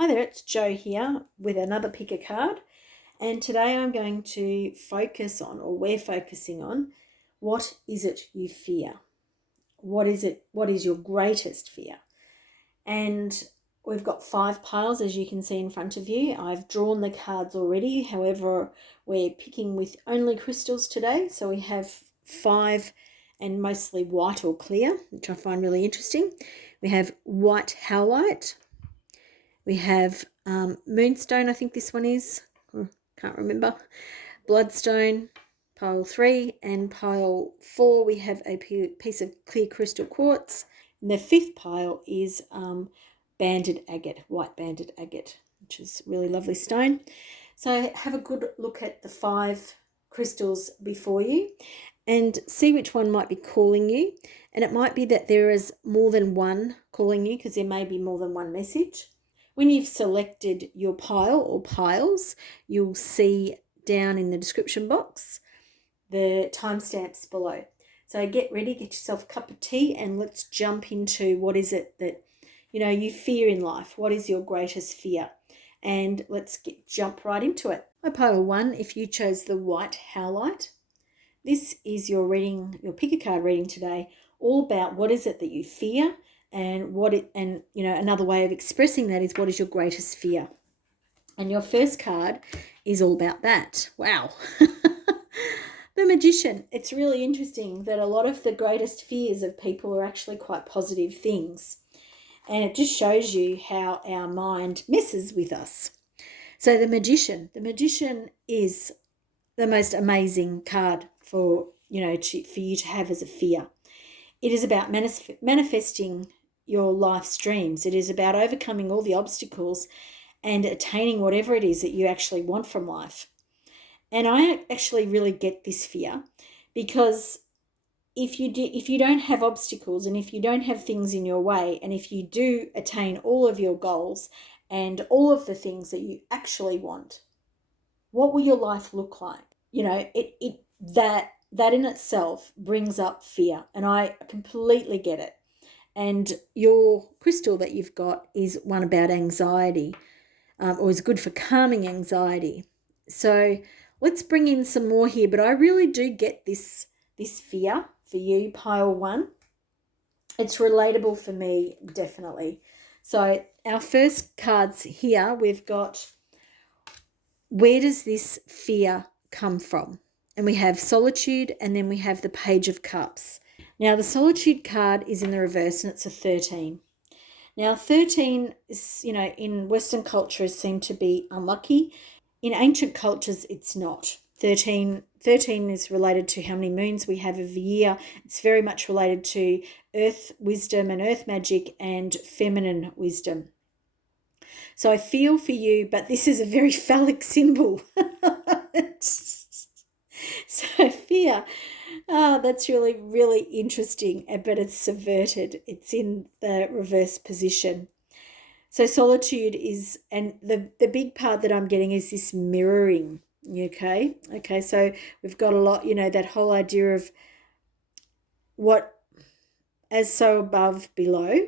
Hi there, it's Jo here with another pick a card, and today I'm going to focus on, or we're focusing on, what is it you fear? What is your greatest fear? And we've got 5 piles, as you can see in front of you. I've drawn the cards already, however, we're picking with only crystals today, so we have 5 and mostly white or clear, which I find really interesting. We have white howlite. We have Moonstone, I think this one is. Can't remember. Bloodstone, pile 3. And pile 4, we have a piece of clear crystal quartz. And the 5th pile is banded agate, white banded agate, which is really lovely stone. So have a good look at the 5 crystals before you and see which one might be calling you. And it might be that there is more than one calling you, because there may be more than one message. When you've selected your pile or piles, you'll see down in the description box the timestamps below. So get ready, get yourself a cup of tea, and let's jump into what is it that you fear in life. What is your greatest fear? And let's jump right into it. My pile 1, if you chose the white howlite, this is your reading, your pick a card reading today, all about what is it that you fear. And another way of expressing that is, what is your greatest fear? And your first card is all about that. Wow. The Magician. It's really interesting that a lot of the greatest fears of people are actually quite positive things. And it just shows you how our mind messes with us. So the Magician. The Magician is the most amazing card for you to have as a fear. It is about manifesting your life's dreams. It is about overcoming all the obstacles and attaining whatever it is that you actually want from life. And I actually really get this fear, because if you don't have obstacles, and if you don't have things in your way, and if you do attain all of your goals and all of the things that you actually want, what will your life look like? That in itself brings up fear, and I completely get it. And your crystal that you've got is one about anxiety, or is good for calming anxiety. So let's bring in some more here. But I really do get this fear for you, pile 1. It's relatable for me, definitely. So our first cards here, we've got, where does this fear come from? And we have Solitude, and then we have the Page of Cups. Now, the Solitude card is in the reverse, and it's a 13. Now, 13 is, in Western culture is seen to be unlucky. In ancient cultures, it's not. 13 is related to how many moons we have of the year. It's very much related to earth wisdom and earth magic and feminine wisdom. So I feel for you, but this is a very phallic symbol. So fear, that's really, really interesting, but it's subverted. It's in the reverse position. So solitude is, and the big part that I'm getting is this mirroring. Okay, so we've got a lot, that whole idea of what, as so above, below,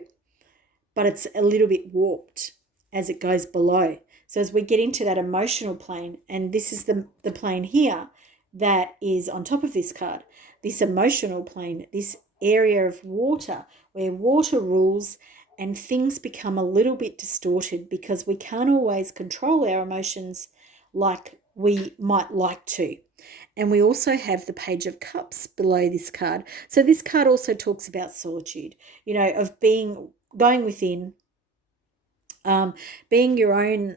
but it's a little bit warped as it goes below. So as we get into that emotional plane, and this is the plane here that is on top of this card, this emotional plane, this area of water, where water rules and things become a little bit distorted because we can't always control our emotions like we might like to. And we also have the Page of Cups below this card. So this card also talks about solitude, of going within, being your own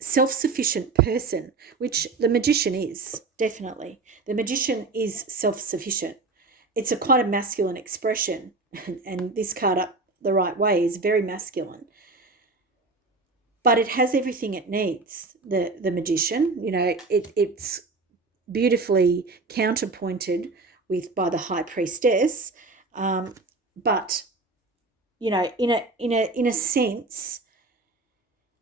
self-sufficient person, which the Magician is, definitely. The Magician is self-sufficient. It's quite a masculine expression, and this card up the right way is very masculine. But it has everything it needs, the Magician. It's beautifully counterpointed by the High Priestess. But in a sense,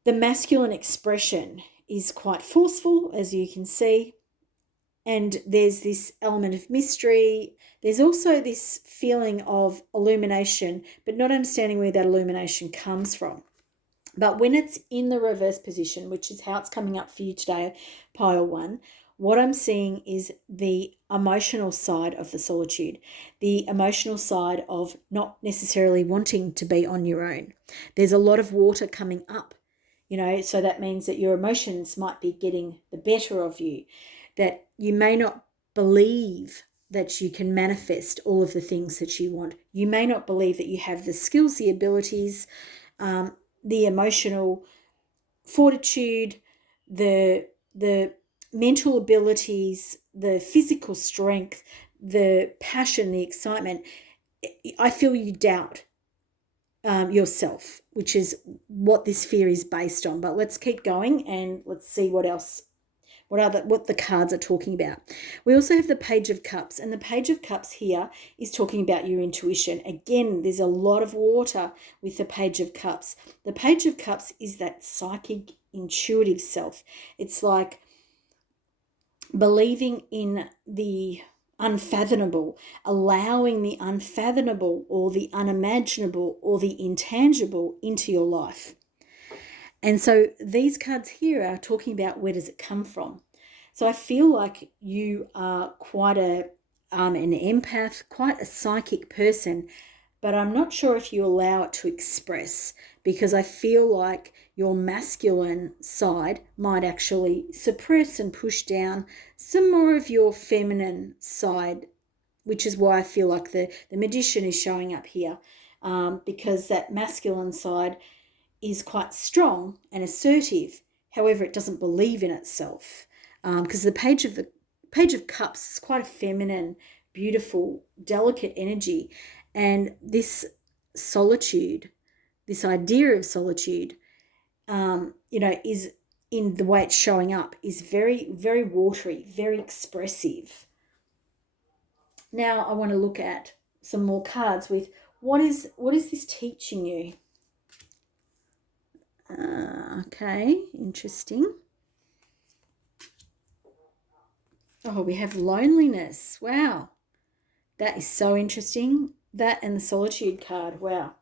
the masculine expression is quite forceful, as you can see, and there's this element of mystery. There's also this feeling of illumination, but not understanding where that illumination comes from. But when it's in the reverse position, which is how it's coming up for you today, pile one, what I'm seeing is the emotional side of the solitude, the emotional side of not necessarily wanting to be on your own. There's a lot of water coming up, so that means that your emotions might be getting the better of you, that you may not believe that you can manifest all of the things that you want. You may not believe that you have the skills, the abilities, the emotional fortitude, the mental abilities, the physical strength, the passion, the excitement. I feel you doubt yourself, which is what this fear is based on. But let's keep going and let's see what else. What the cards are talking about. We also have the Page of Cups, and the Page of Cups here is talking about your intuition. Again, there's a lot of water with the Page of Cups. The Page of Cups is that psychic, intuitive self. It's like believing in the unfathomable, allowing the unfathomable or the unimaginable or the intangible into your life. And so these cards here are talking about where does it come from. So I feel like you are quite an empath, quite a psychic person, but I'm not sure if you allow it to express, because I feel like your masculine side might actually suppress and push down some more of your feminine side, which is why I feel like the Magician is showing up here, because that masculine side is quite strong and assertive. However, it doesn't believe in itself, because the Page of Cups is quite a feminine, beautiful, delicate energy, and this solitude, this idea of solitude, is in the way it's showing up is very, very watery, very expressive. Now I want to look at some more cards with what is this teaching you? Okay, interesting. Oh, we have loneliness. Wow. That is so interesting. That and the solitude card. Wow.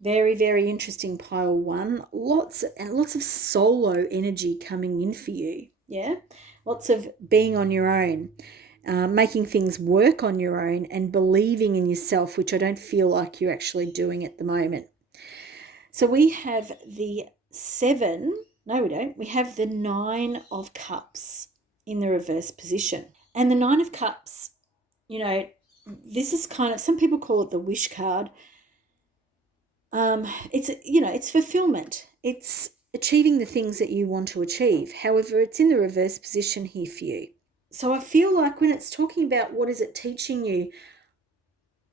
Very, very interesting, pile one. Lots of solo energy coming in for you. Yeah. Lots of being on your own, making things work on your own and believing in yourself, which I don't feel like you're actually doing at the moment. So we have the 7. No, we don't. We have the 9 of Cups in the reverse position. And the 9 of Cups, this is kind of, some people call it the wish card. It's fulfillment. It's achieving the things that you want to achieve. However, it's in the reverse position here for you. So I feel like when it's talking about what is it teaching you,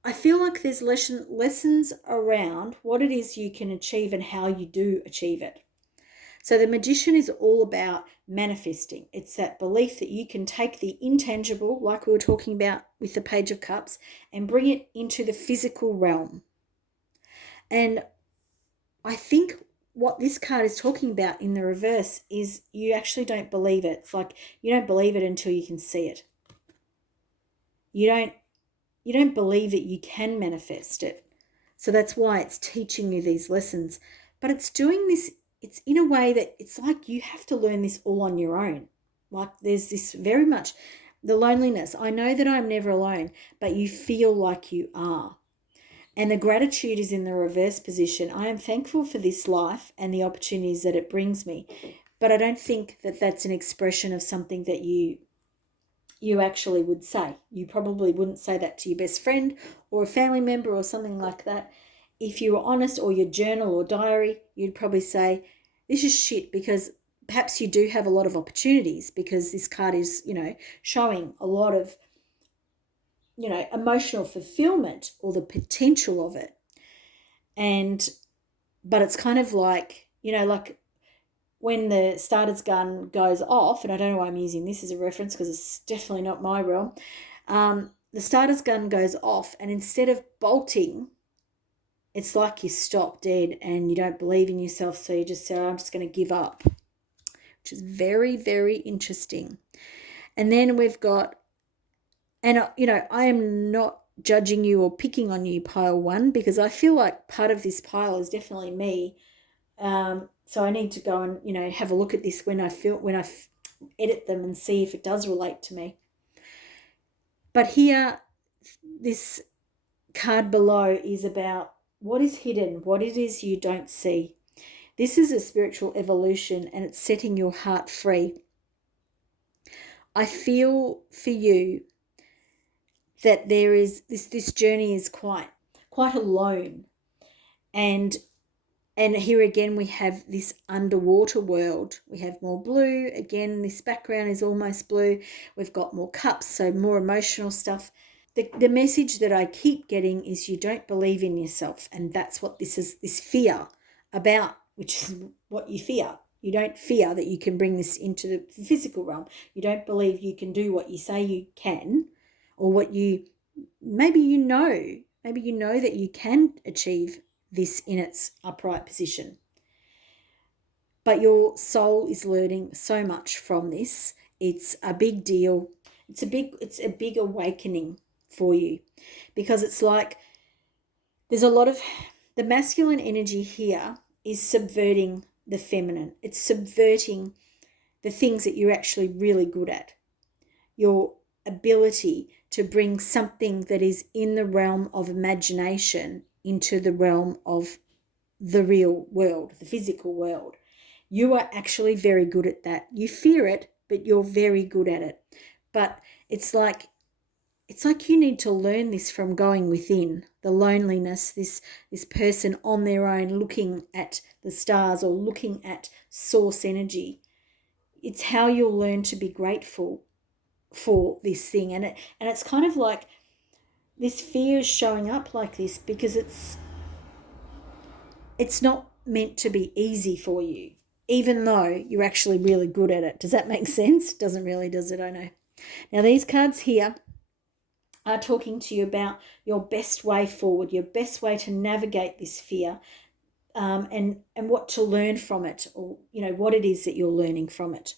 I feel like there's lessons around what it is you can achieve and how you do achieve it. So the Magician is all about manifesting. It's that belief that you can take the intangible, like we were talking about with the Page of Cups, and bring it into the physical realm. And I think what this card is talking about in the reverse is you actually don't believe it. It's like you don't believe it until you can see it. You don't believe that you can manifest it. So that's why it's teaching you these lessons. But it's doing this, it's in a way that it's like you have to learn this all on your own. Like there's this very much, the loneliness. I know that I'm never alone, but you feel like you are. And the gratitude is in the reverse position. I am thankful for this life and the opportunities that it brings me. But I don't think that that's an expression of something that you actually would say. You probably wouldn't say that to your best friend or a family member or something like that. If you were honest, or your journal or diary, you'd probably say, this is shit, because perhaps you do have a lot of opportunities, because this card is, showing a lot of, emotional fulfillment or the potential of it. But it's kind of like, like when the starter's gun goes off, and I don't know why I'm using this as a reference because it's definitely not my realm. The starter's gun goes off, and instead of bolting, it's like you stop dead and you don't believe in yourself, so you just say, I'm just going to give up, which is very, very interesting. And then we've got, and I am not judging you or picking on you, pile one, because I feel like part of this pile is definitely me So I need to go and, have a look at this when I edit them and see if it does relate to me. But here, this card below is about what is hidden, what it is you don't see. This is a spiritual evolution, and it's setting your heart free. I feel for you that there is this journey is quite alone, and here again we have this underwater world. We have more blue. Again, this background is almost blue. We've got more cups, so more emotional stuff. The message that I keep getting is you don't believe in yourself, and that's what this is, this fear about, which is what you fear. You don't fear that you can bring this into the physical realm. You don't believe you can do what you say you can, or what maybe you know that you can achieve this in its upright position. But your soul is learning so much from this. It's a big deal. It's a big awakening for you, because it's like there's a lot of the masculine energy here is subverting the feminine. It's subverting the things that you're actually really good at. Your ability to bring something that is in the realm of imagination into the realm of the real world, the physical world. You are actually very good at that. You fear it, but you're very good at it. But it's like you need to learn this from going within, the loneliness, this person on their own looking at the stars or looking at source energy. It's how you'll learn to be grateful for this thing. And it's kind of like this fear is showing up like this because it's not meant to be easy for you, even though you're actually really good at it. Does that make sense? Doesn't really, does it? I know. Now, these cards here are talking to you about your best way forward, your best way to navigate this fear, and what to learn from it, or what it is that you're learning from it.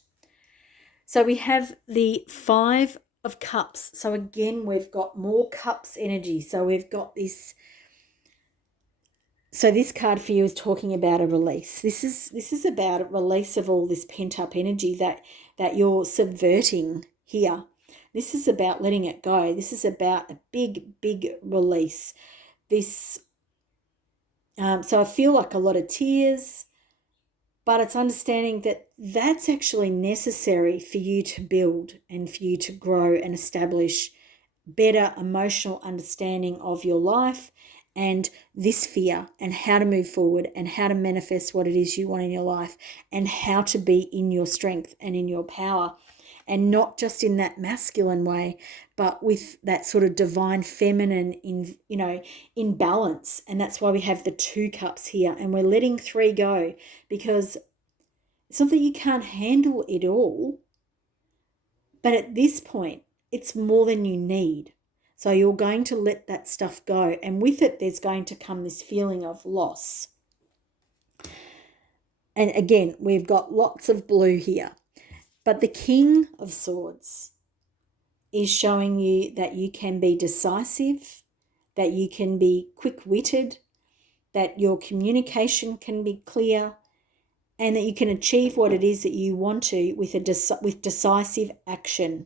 So we have the 5 of Cups. So again, we've got more Cups energy. So we've got this. So this card for you is talking about a release. This is about a release of all this pent up energy that you're subverting here. This is about letting it go. This is about a big, big release. So I feel like a lot of tears, but it's understanding that that's actually necessary for you to build and for you to grow and establish better emotional understanding of your life and this fear, and how to move forward and how to manifest what it is you want in your life, and how to be in your strength and in your power. And not just in that masculine way, but with that sort of divine feminine in balance. And that's why we have the 2 cups here, and we're letting 3 go, because it's not that you can't handle it all, but at this point, it's more than you need. So you're going to let that stuff go. And with it, there's going to come this feeling of loss. And again, we've got lots of blue here. But the King of Swords is showing you that you can be decisive, that you can be quick-witted, that your communication can be clear, and that you can achieve what it is that you want to with decisive action.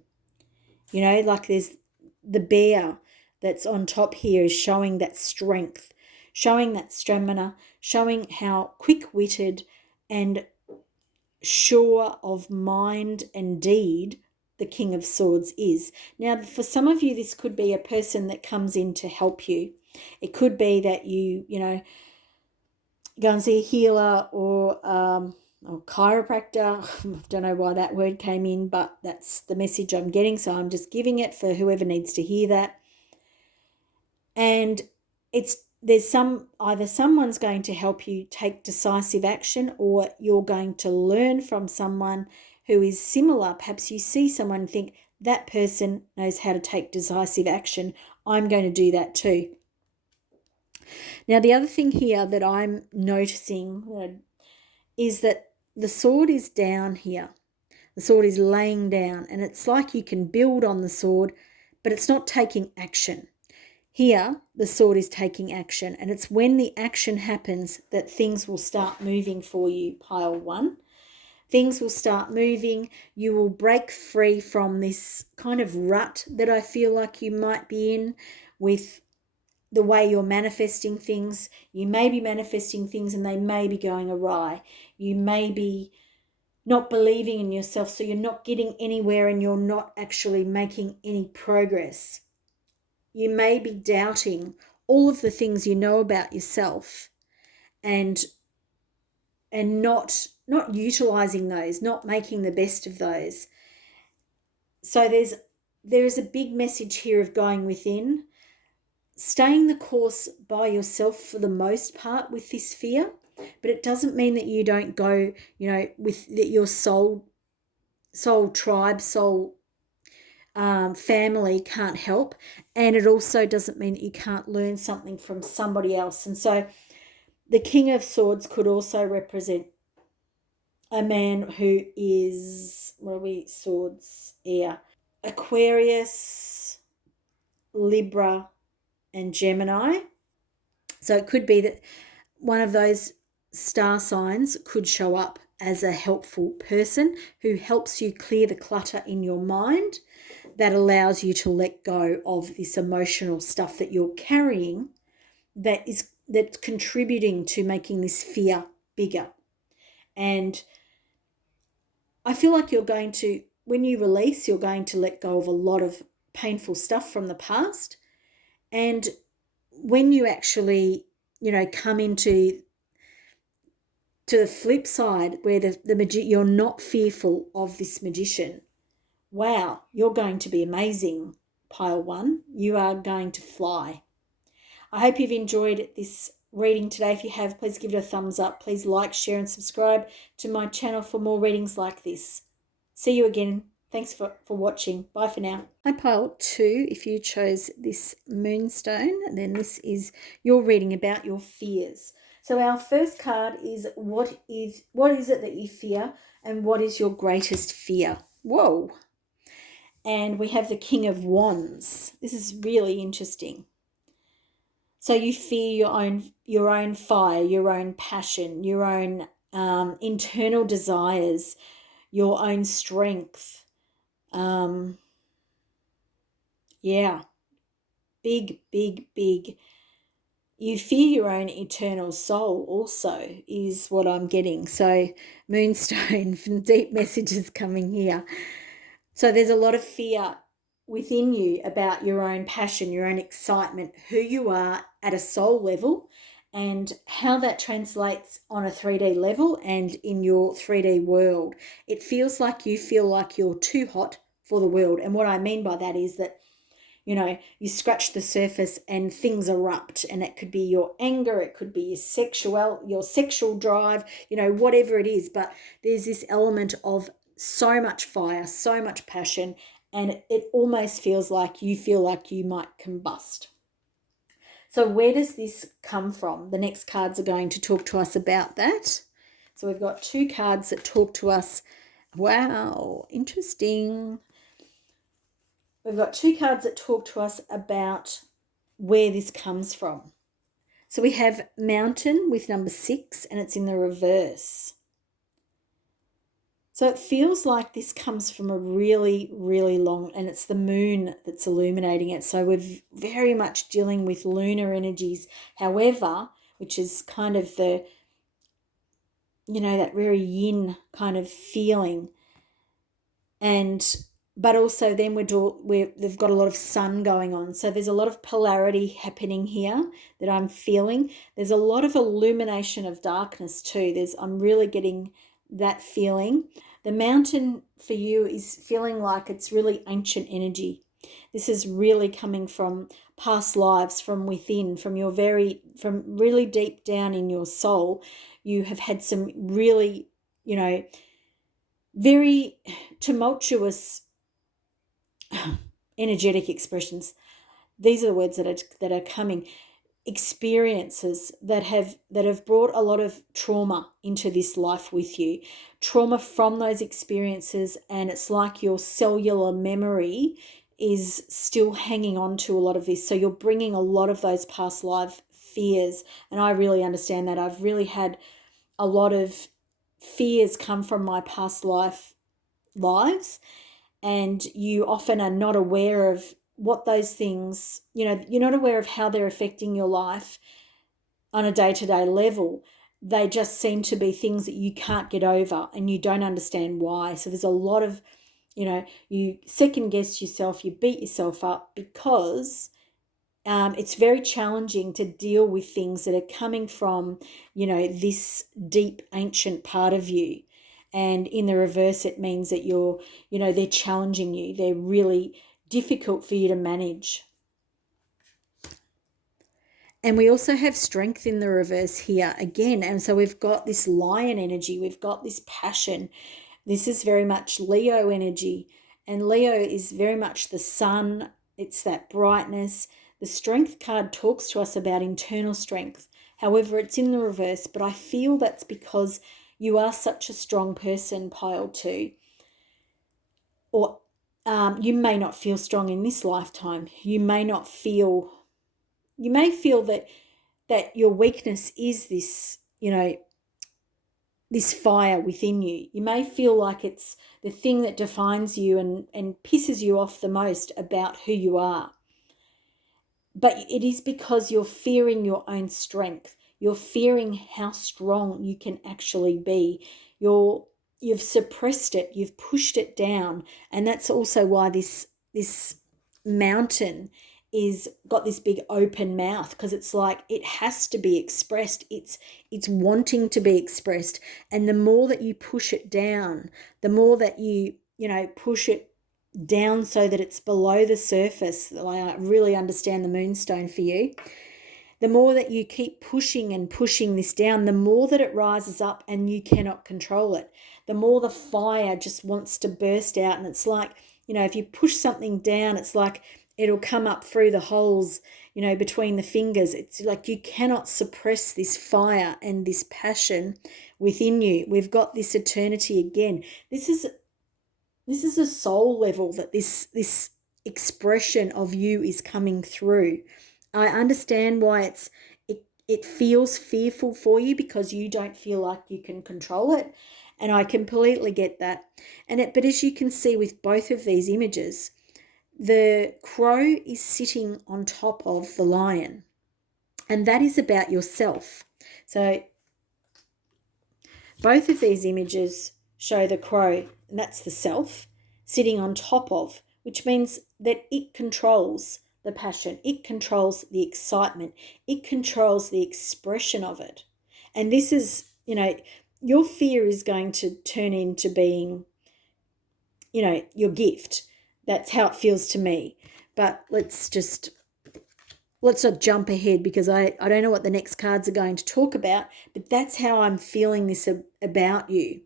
Like there's the bear that's on top here is showing that strength, showing that stamina, showing how quick-witted and sure of mind and deed the King of Swords is. Now, for some of you, this could be a person that comes in to help you. It could be that you go and see a healer or chiropractor. I don't know why that word came in, but that's the message I'm getting, so I'm just giving it for whoever needs to hear that. And either someone's going to help you take decisive action, or you're going to learn from someone who is similar. Perhaps you see someone and think, that person knows how to take decisive action. I'm going to do that too. Now, the other thing here that I'm noticing is that the sword is down here. The sword is laying down, and it's like you can build on the sword, but it's not taking action. Here, the sword is taking action, and it's when the action happens that things will start moving for you, pile 1. Things will start moving. You will break free from this kind of rut that I feel like you might be in with the way you're manifesting things. You may be manifesting things and they may be going awry. You may be not believing in yourself, so you're not getting anywhere and you're not actually making any progress. You may be doubting all of the things you know about yourself and not utilizing those, not making the best of those. So there is a big message here of going within, staying the course by yourself for the most part with this fear, but it doesn't mean that you don't go, with your soul tribe, soul family can't help. And it also doesn't mean that you can't learn something from somebody else. And so the King of Swords could also represent a man who is, swords, air, Aquarius, Libra, and Gemini. So it could be that one of those star signs could show up as a helpful person who helps you clear the clutter in your mind that allows you to let go of this emotional stuff that you're carrying that's contributing to making this fear bigger. And I feel like when you release, you're going to let go of a lot of painful stuff from the past. And when you actually, come into the flip side where you're not fearful of this magician, wow, you're going to be amazing, pile 1. You are going to fly. I hope you've enjoyed this reading today. If you have, please give it a thumbs up. Please like, share, and subscribe to my channel for more readings like this. See you again. Thanks for watching. Bye for now. Hi, pile 2. If you chose this moonstone, then this is your reading about your fears. So our first card is what is it that you fear, and what is your greatest fear? Whoa. And we have the King of Wands. This is really interesting. So you fear your own fire, your own passion, your own internal desires, your own strength. Big, big, big. You fear your own eternal soul also is what I'm getting. So moonstone, from deep messages coming here. So there's a lot of fear within you about your own passion, your own excitement, who you are at a soul level, and how that translates on a 3D level and in your 3D world. It feels like you feel like you're too hot for the world. And what I mean by that is that, you scratch the surface and things erupt, and it could be your anger, it could be your sexual drive, whatever it is. But there's this element of so much fire, so much passion, and it almost feels like you might combust. So where does this come from? The next cards are going to talk to us about that. So we've got 2 cards that talk to us. Wow, interesting. We've got 2 cards that talk to us about where this comes from. So we have Mountain with number 6, and it's in the reverse. So it feels like this comes from a really, really long, and it's the moon that's illuminating it. So we're very much dealing with lunar energies. However, which is kind of the, that very yin kind of feeling. But also then they've got a lot of sun going on. So there's a lot of polarity happening here that I'm feeling. There's a lot of illumination of darkness too. I'm really getting that feeling. The Mountain for you is feeling like it's really ancient energy. This is really coming from past lives, from within, from really deep down in your soul. You have had some really, very tumultuous energetic expressions. These are the words that are coming. Experiences that have brought a lot of trauma into this life with you. Trauma from those experiences, and it's like your cellular memory is still hanging on to a lot of this. So you're bringing a lot of those past life fears. And I really understand that. I've really had a lot of fears come from my past lives. And you often are not aware of what those things, you're not aware of how they're affecting your life on a day-to-day level. They just seem to be things that you can't get over and you don't understand why. So there's a lot of, you second guess yourself, you beat yourself up because it's very challenging to deal with things that are coming from, this deep ancient part of you. And in the reverse, it means that they're challenging you. They're really difficult for you to manage. And we also have strength in the reverse here again. And so we've got this lion energy. We've got this passion. This is very much Leo energy. And Leo is very much the sun. It's that brightness. The strength card talks to us about internal strength. However, it's in the reverse. But I feel that's because you are such a strong person, pile 2. Or you may not feel strong in this lifetime. You may feel that your weakness is this, this fire within you. You may feel like it's the thing that defines you and pisses you off the most about who you are. But it is because you're fearing your own strength. You're fearing how strong you can actually be. You've suppressed it. You've pushed it down. And that's also why this mountain is got this big open mouth, because it's like it has to be expressed. It's wanting to be expressed. And the more that you push it down, the more that you push it down so that it's below the surface. I really understand the moonstone for you. The more that you keep pushing and pushing this down, the more that it rises up and you cannot control it. The more the fire just wants to burst out. And it's like, if you push something down, it's like it'll come up through the holes, between the fingers. It's like you cannot suppress this fire and this passion within you. We've got this eternity again. This is a soul level that this expression of you is coming through. I understand why it feels fearful for you, because you don't feel like you can control it. And I completely get that. But as you can see with both of these images, the crow is sitting on top of the lion. And that is about yourself. So both of these images show the crow, and that's the self, sitting on top of, which means that it controls the passion. It controls the excitement. It controls the expression of it. And this is, your fear is going to turn into being, your gift. That's how it feels to me. But let's not jump ahead, because I don't know what the next cards are going to talk about, but that's how I'm feeling this about you.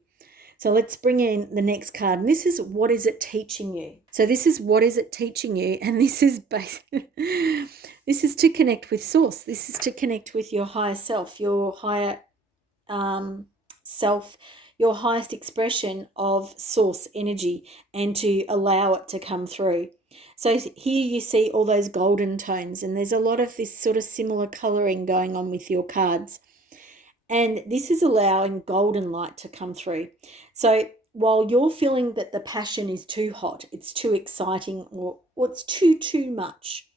So let's bring in the next card. And this is, what is it teaching you? So this is, what is it teaching you? And this is this is to connect with source. This is to connect with your higher self, your higher self, your highest expression of source energy, and to allow it to come through. So here you see all those golden tones, and there's a lot of this sort of similar colouring going on with your cards. And this is allowing golden light to come through. So while you're feeling that the passion is too hot, it's too exciting, or it's too much,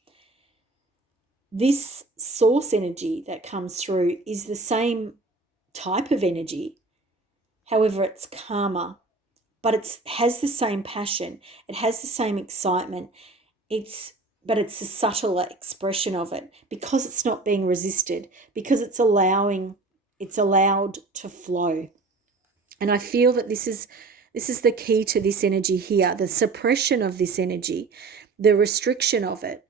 this source energy that comes through is the same type of energy. However, it's calmer, but it has the same passion. It has the same excitement. But it's a subtler expression of it, because it's not being resisted, because it's allowed to flow. And I feel that this is the key to this energy here, the suppression of this energy, the restriction of it,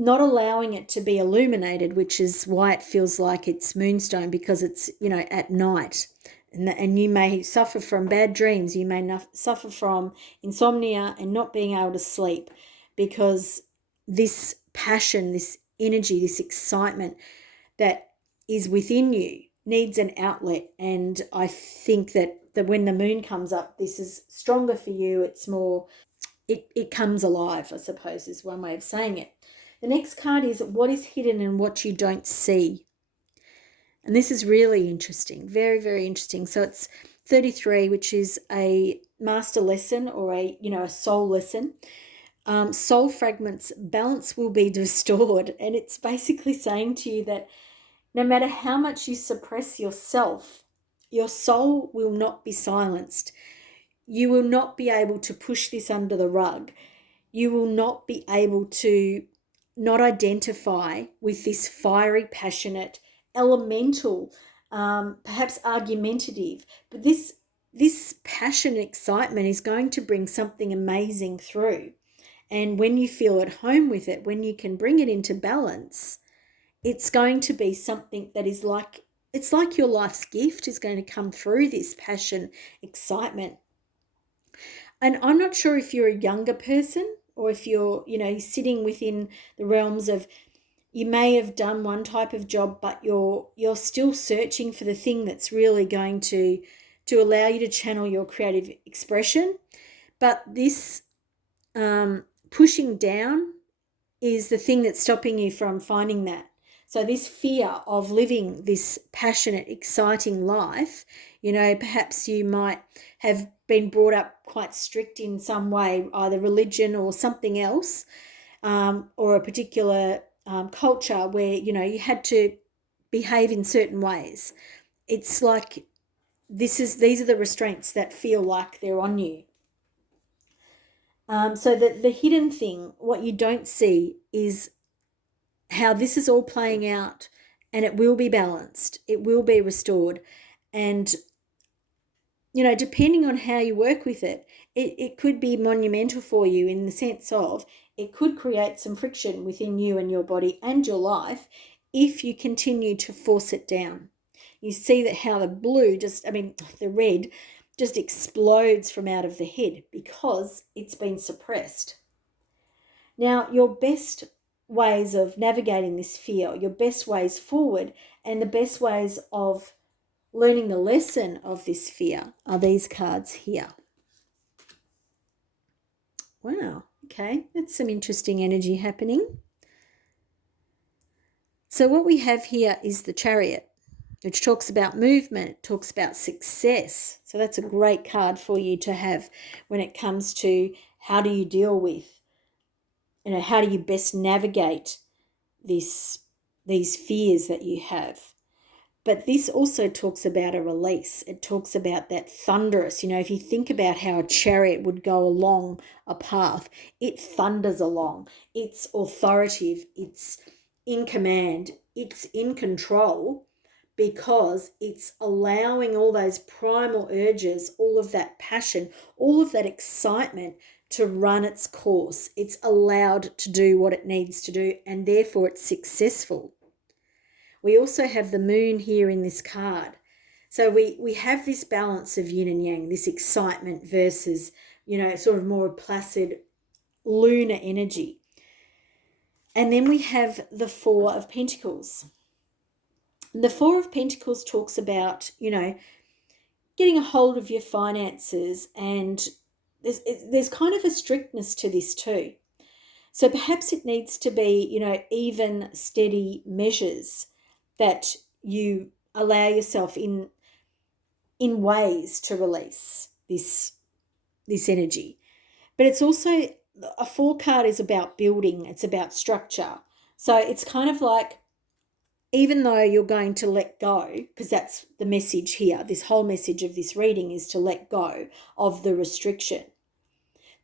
not allowing it to be illuminated, which is why it feels like it's moonstone, because it's, at night. And you may suffer from bad dreams. You may suffer from insomnia and not being able to sleep, because this passion, this energy, this excitement that is within you needs an outlet. And I think that when the moon comes up, this is stronger for you. It's more it comes alive, I suppose, is one way of saying it. The next card is what is hidden and what you don't see. And this is really interesting, very, very interesting. So it's 33, which is a master lesson or a soul lesson. Soul fragments, balance will be restored. And it's basically saying to you that no matter how much you suppress yourself, your soul will not be silenced. You will not be able to push this under the rug. You will not be able to not identify with this fiery, passionate, elemental, perhaps argumentative, but this passion and excitement is going to bring something amazing through. And when you feel at home with it, when you can bring it into balance, it's going to be something that is like, it's like your life's gift is going to come through this passion, excitement. And I'm not sure if you're a younger person or if you're, sitting within the realms of, you may have done one type of job, but you're still searching for the thing that's really going to allow you to channel your creative expression. But this pushing down is the thing that's stopping you from finding that. So this fear of living this passionate, exciting life, perhaps you might have been brought up quite strict in some way, either religion or something else, or a particular culture where, you had to behave in certain ways. It's like these are the restraints that feel like they're on you. So the hidden thing, what you don't see, is how this is all playing out, and it will be balanced. It will be restored. And, depending on how you work with it, it could be monumental for you in the sense of it could create some friction within you and your body and your life if you continue to force it down. You see that how the red just explodes from out of the head because it's been suppressed. Now, your best ways of navigating this fear, your best ways forward, and the best ways of learning the lesson of this fear are these cards here. Wow, okay, that's some interesting energy happening. So what we have here is the Chariot, which talks about movement, talks about success. So that's a great card for you to have when it comes to how do you deal with, how do you best navigate these fears that you have. But this also talks about a release. It talks about that thunderous, if you think about how a chariot would go along a path, it thunders along. It's authoritative. It's in command. It's in control because it's allowing all those primal urges, all of that passion, all of that excitement to run its course. It's allowed to do what it needs to do, and therefore it's successful. We also have the moon here in this card. So we have this balance of yin and yang, this excitement versus, sort of more placid lunar energy. And then we have the Four of Pentacles. The Four of Pentacles talks about, getting a hold of your finances, and there's kind of a strictness to this too. So perhaps it needs to be, even steady measures that you allow yourself in ways to release this energy. But it's also, a 4 card is about building, it's about structure. So it's kind of like, even though you're going to let go, because that's the message here, this whole message of this reading is to let go of the restriction.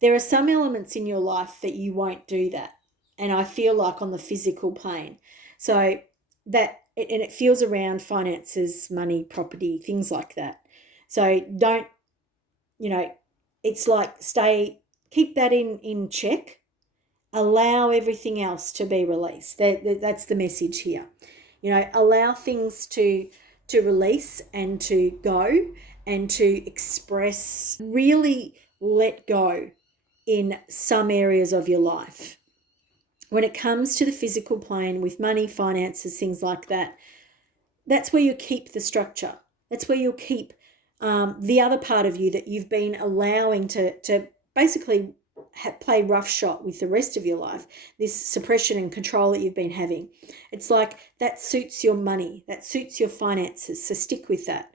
There are some elements in your life that you won't do that. And I feel like on the physical plane. So that, and it feels around finances, money, property, things like that. So don't, it's like keep that in check. Allow everything else to be released. That's the message here. Allow things to release and to go and to express, really let go in some areas of your life. When it comes to the physical plane with money, finances, things like that, that's where you keep the structure. That's where you'll keep the other part of you that you've been allowing to basically play rough shot with the rest of your life, this suppression and control that you've been having. It's like that suits your money, that suits your finances, so stick with that.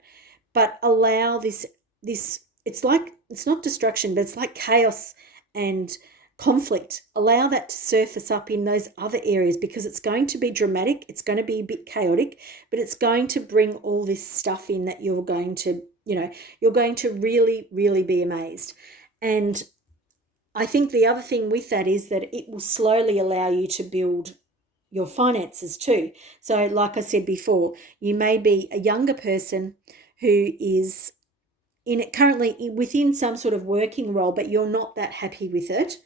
But allow this, it's like, it's not destruction, but it's like chaos and conflict. Allow that to surface up in those other areas, because it's going to be dramatic, it's going to be a bit chaotic, but it's going to bring all this stuff in that you're going to, you're going to really, really be amazed. And I think the other thing with that is that it will slowly allow you to build your finances too. So like I said before, you may be a younger person who is currently within some sort of working role, but you're not that happy with it,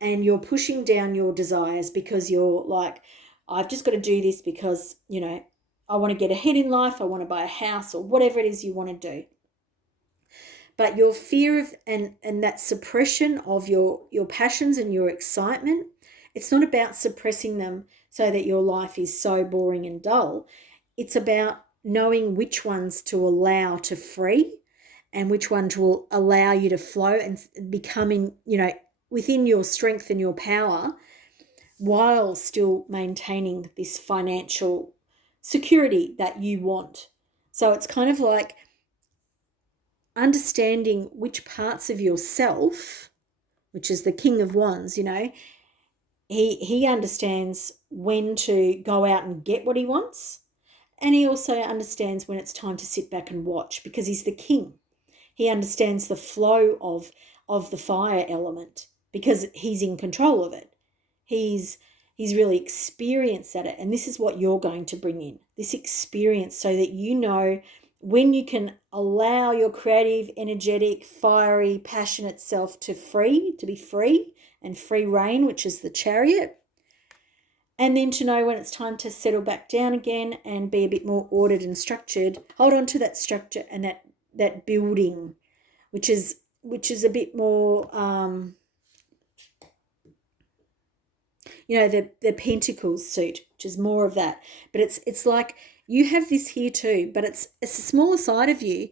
and you're pushing down your desires because you're like, I've just got to do this because, I want to get ahead in life, I want to buy a house, or whatever it is you want to do. But your fear of and that suppression of your passions and your excitement, it's not about suppressing them so that your life is so boring and dull. It's about knowing which ones to allow to free and which one to allow you to flow and becoming, within your strength and your power, while still maintaining this financial security that you want. So it's kind of like understanding which parts of yourself, which is the King of Wands, he understands when to go out and get what he wants, and he also understands when it's time to sit back and watch, because he's the king. He understands the flow of the fire element because he's in control of it. He's really experienced at it, and this is what you're going to bring in, this experience, so that you know when you can allow your creative, energetic, fiery, passionate self to be free and free reign, which is the Chariot, and then to know when it's time to settle back down again and be a bit more ordered and structured. Hold on to that structure and that building, which is a bit more, the Pentacles suit, which is more of that. But it's like you have this here too, but it's a smaller side of you,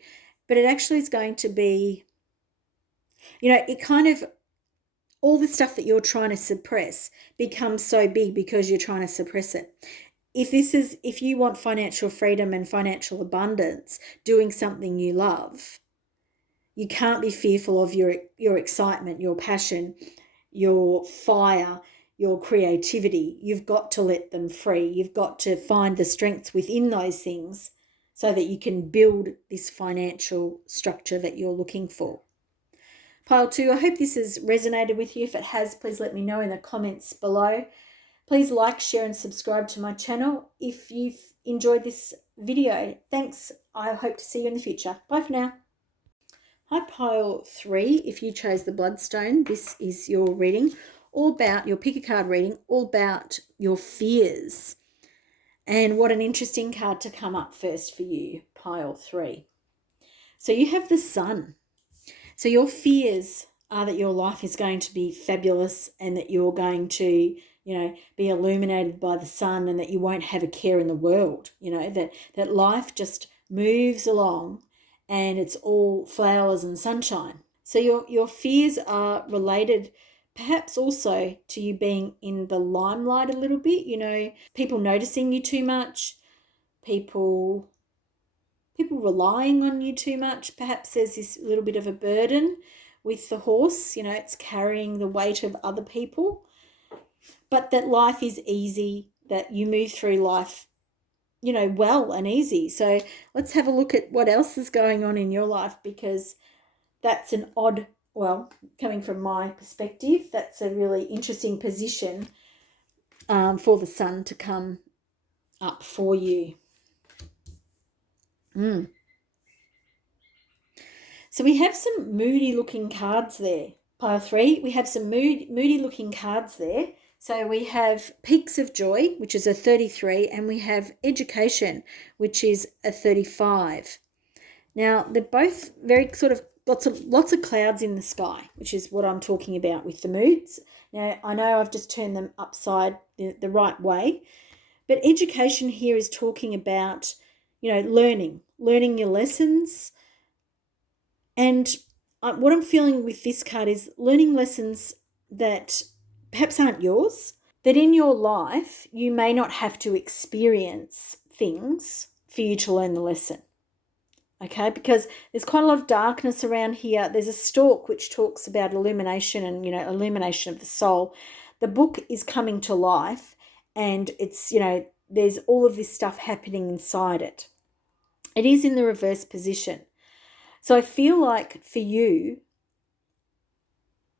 but it actually is going to be, it kind of, all the stuff that you're trying to suppress becomes so big because you're trying to suppress it. If you want financial freedom and financial abundance, doing something you love, you can't be fearful of your excitement, your passion, your fire, your creativity. You've got to let them free. You've got to find the strengths within those things so that you can build this financial structure that you're looking for. Pile 2, I hope this has resonated with you. If it has, please let me know in the comments below. Please like, share and subscribe to my channel if you've enjoyed this video. Thanks. I hope to see you in the future. Bye for now. Hi Pile 3, if you chose the Bloodstone, this is your reading, all about your pick a card reading, all about your fears. And what an interesting card to come up first for you, Pile 3. So you have the Sun. So your fears are that your life is going to be fabulous and that you're going to, be illuminated by the sun and that you won't have a care in the world, that life just moves along and it's all flowers and sunshine. So your fears are related perhaps also to you being in the limelight a little bit, people noticing you too much, people relying on you too much. Perhaps there's this little bit of a burden with the horse, it's carrying the weight of other people, but that life is easy, that you move through life, well and easy. So let's have a look at what else is going on in your life, because that's an odd, coming from my perspective, that's a really interesting position for the Sun to come up for you. So we have some moody looking cards there. Pile 3, we have some moody looking cards there. So we have Peaks of Joy, which is a 33, and we have Education, which is a 35. Now, they're both very sort of lots of clouds in the sky, which is what I'm talking about with the moods. Now, I know I've just turned them upside the right way, but education here is talking about, learning your lessons. And what I'm feeling with this card is learning lessons that perhaps aren't yours, that in your life you may not have to experience things for you to learn the lesson. Okay, because there's quite a lot of darkness around here. There's a stalk which talks about illumination and, illumination of the soul. The book is coming to life, and it's, there's all of this stuff happening inside it. It is in the reverse position. So I feel like for you,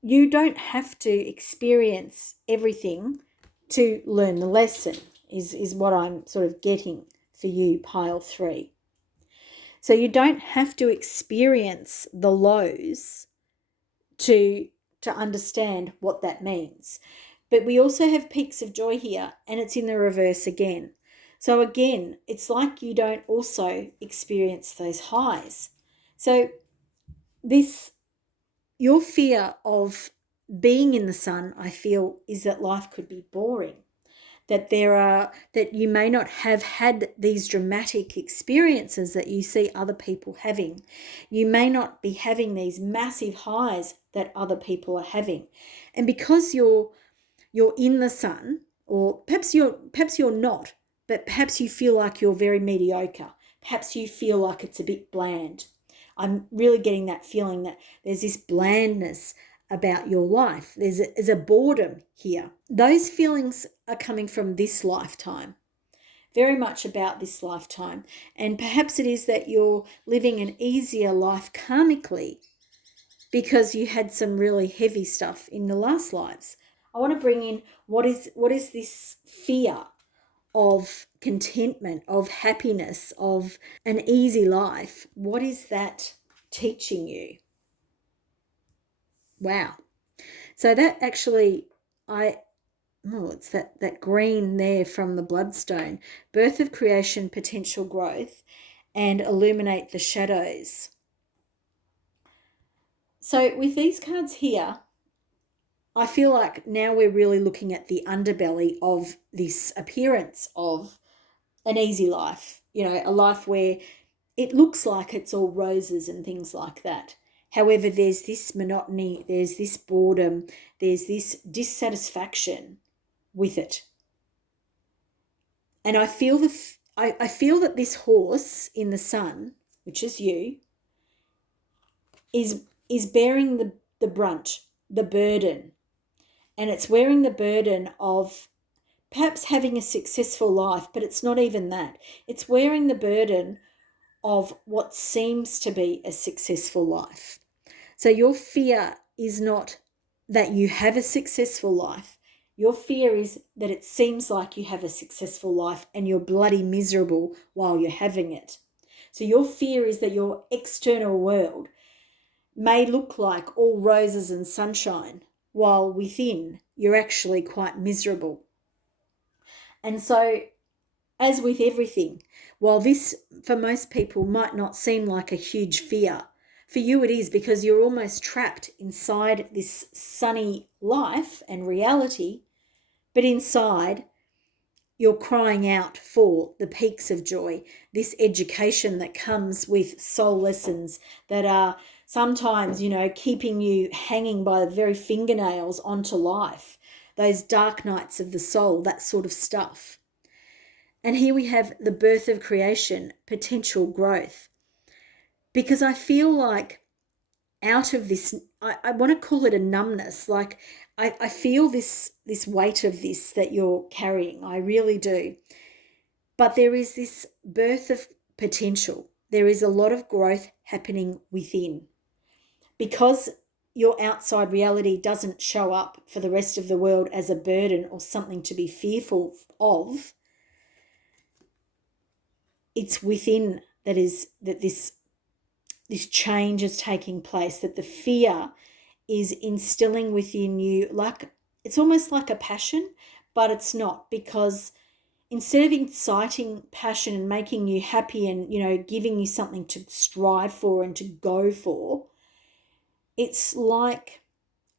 you don't have to experience everything to learn the lesson, is what I'm sort of getting for you, pile 3. So you don't have to experience the lows to understand what that means. But we also have peaks of joy here, and it's in the reverse again. So again, it's like you don't also experience those highs. So your fear of being in the sun, I feel, is that life could be boring. That you may not have had these dramatic experiences that you see other people having. You may not be having these massive highs that other people are having. And because you're in the sun, or perhaps you're not, but perhaps you feel like you're very mediocre. Perhaps you feel like it's a bit bland. I'm really getting that feeling that there's this blandness about your life. There's a boredom here. Those feelings are coming from this lifetime, very much about this lifetime. And perhaps it is that you're living an easier life karmically because you had some really heavy stuff in the last lives. I want to bring in what is this fear of contentment, of happiness, of an easy life. What is that teaching you? Wow. So that actually, it's that green there from the bloodstone. Birth of creation, potential growth, and illuminate the shadows. So with these cards here, I feel like now we're really looking at the underbelly of this appearance of an easy life, a life where it looks like it's all roses and things like that. However, there's this monotony, there's this boredom, there's this dissatisfaction with it. And I feel I feel that this horse in the sun, which is you, is bearing the brunt, the burden. And it's wearing the burden of perhaps having a successful life, but it's not even that. It's wearing the burden of what seems to be a successful life. So your fear is not that you have a successful life. Your fear is that it seems like you have a successful life and you're bloody miserable while you're having it. So your fear is that your external world may look like all roses and sunshine, while within you're actually quite miserable. And so, as with everything, while this for most people might not seem like a huge fear, for you it is, because you're almost trapped inside this sunny life and reality, but inside you're crying out for the peaks of joy, this education that comes with soul lessons that are sometimes, keeping you hanging by the very fingernails onto life, those dark nights of the soul, that sort of stuff. And here we have the birth of creation, potential growth. Because I feel like out of this, I want to call it a numbness. Like I feel this weight of this that you're carrying. I really do. But there is this birth of potential. There is a lot of growth happening within. Because your outside reality doesn't show up for the rest of the world as a burden or something to be fearful of, it's within that this change is taking place, that the fear is instilling within you, like it's almost like a passion, but it's not, because instead of inciting passion and making you happy and, giving you something to strive for and to go for, it's like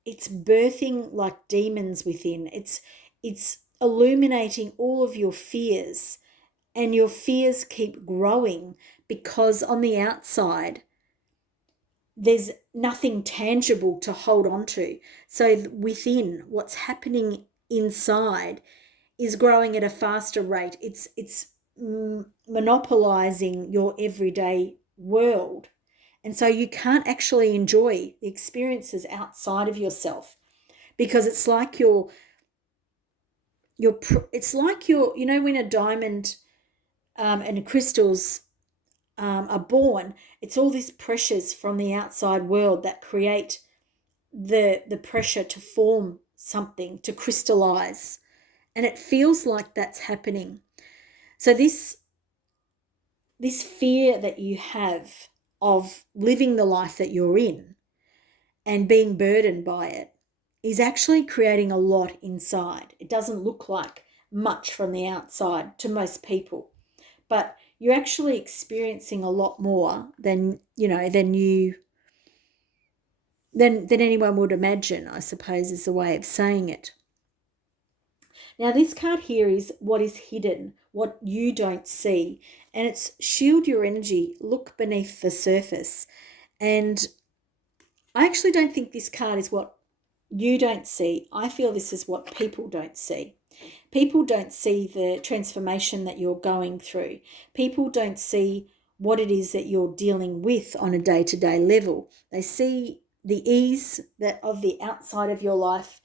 it's birthing like demons within. It's illuminating all of your fears, and your fears keep growing because on the outside there's nothing tangible to hold on to. So within, what's happening inside is growing at a faster rate. It's monopolizing your everyday world. And so you can't actually enjoy the experiences outside of yourself, because it's like it's like you know, when a diamond and crystals are born, it's all these pressures from the outside world that create the pressure to form something, to crystallize. And it feels like that's happening. So this fear that you have of living the life that you're in and being burdened by it is actually creating a lot inside. It doesn't look like much from the outside to most people, but you're actually experiencing a lot more than anyone would imagine, I suppose, is the way of saying it. Now, this card here is what is hidden, what you don't see, and it's shield your energy, look beneath the surface. And I actually don't think this card is what you don't see. I feel this is what people don't see. People don't see the transformation that you're going through. People don't see what it is that you're dealing with on a day-to-day level. They see the ease of the outside of your life.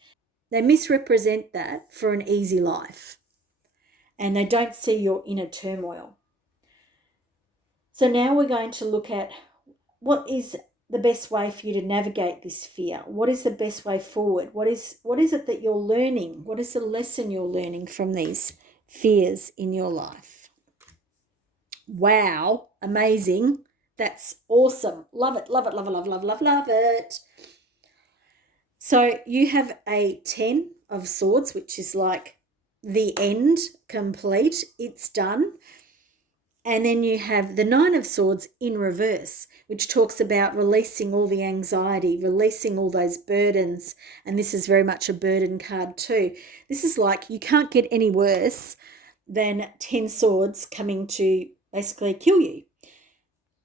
They misrepresent that for an easy life, and they don't see your inner turmoil. So now we're going to look at what is the best way for you to navigate this fear. What is the best way forward? What is it that you're learning? What is the lesson you're learning from these fears in your life? Wow, amazing. That's awesome. Love it, love it, love it, love, love, love, love it. So you have a 10 of Swords, which is like the end, complete, it's done. And then you have the 9 of Swords in reverse, which talks about releasing all the anxiety, releasing all those burdens. And this is very much a burden card too. This is like, you can't get any worse than 10 swords coming to basically kill you.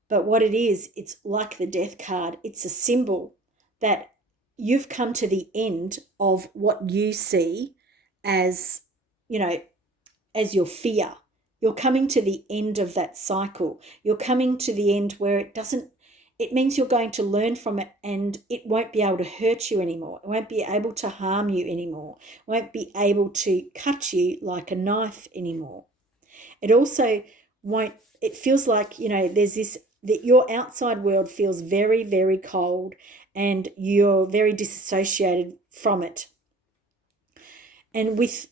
But what it is, it's like the Death card. It's a symbol that you've come to the end of what you see as, as your fear. You're coming to the end of that cycle. You're coming to the end where it means you're going to learn from it, and it won't be able to hurt you anymore. It won't be able to harm you anymore. It won't be able to cut you like a knife anymore. It also won't, it feels like, there's this, that your outside world feels very, very cold, and you're very disassociated from it. And with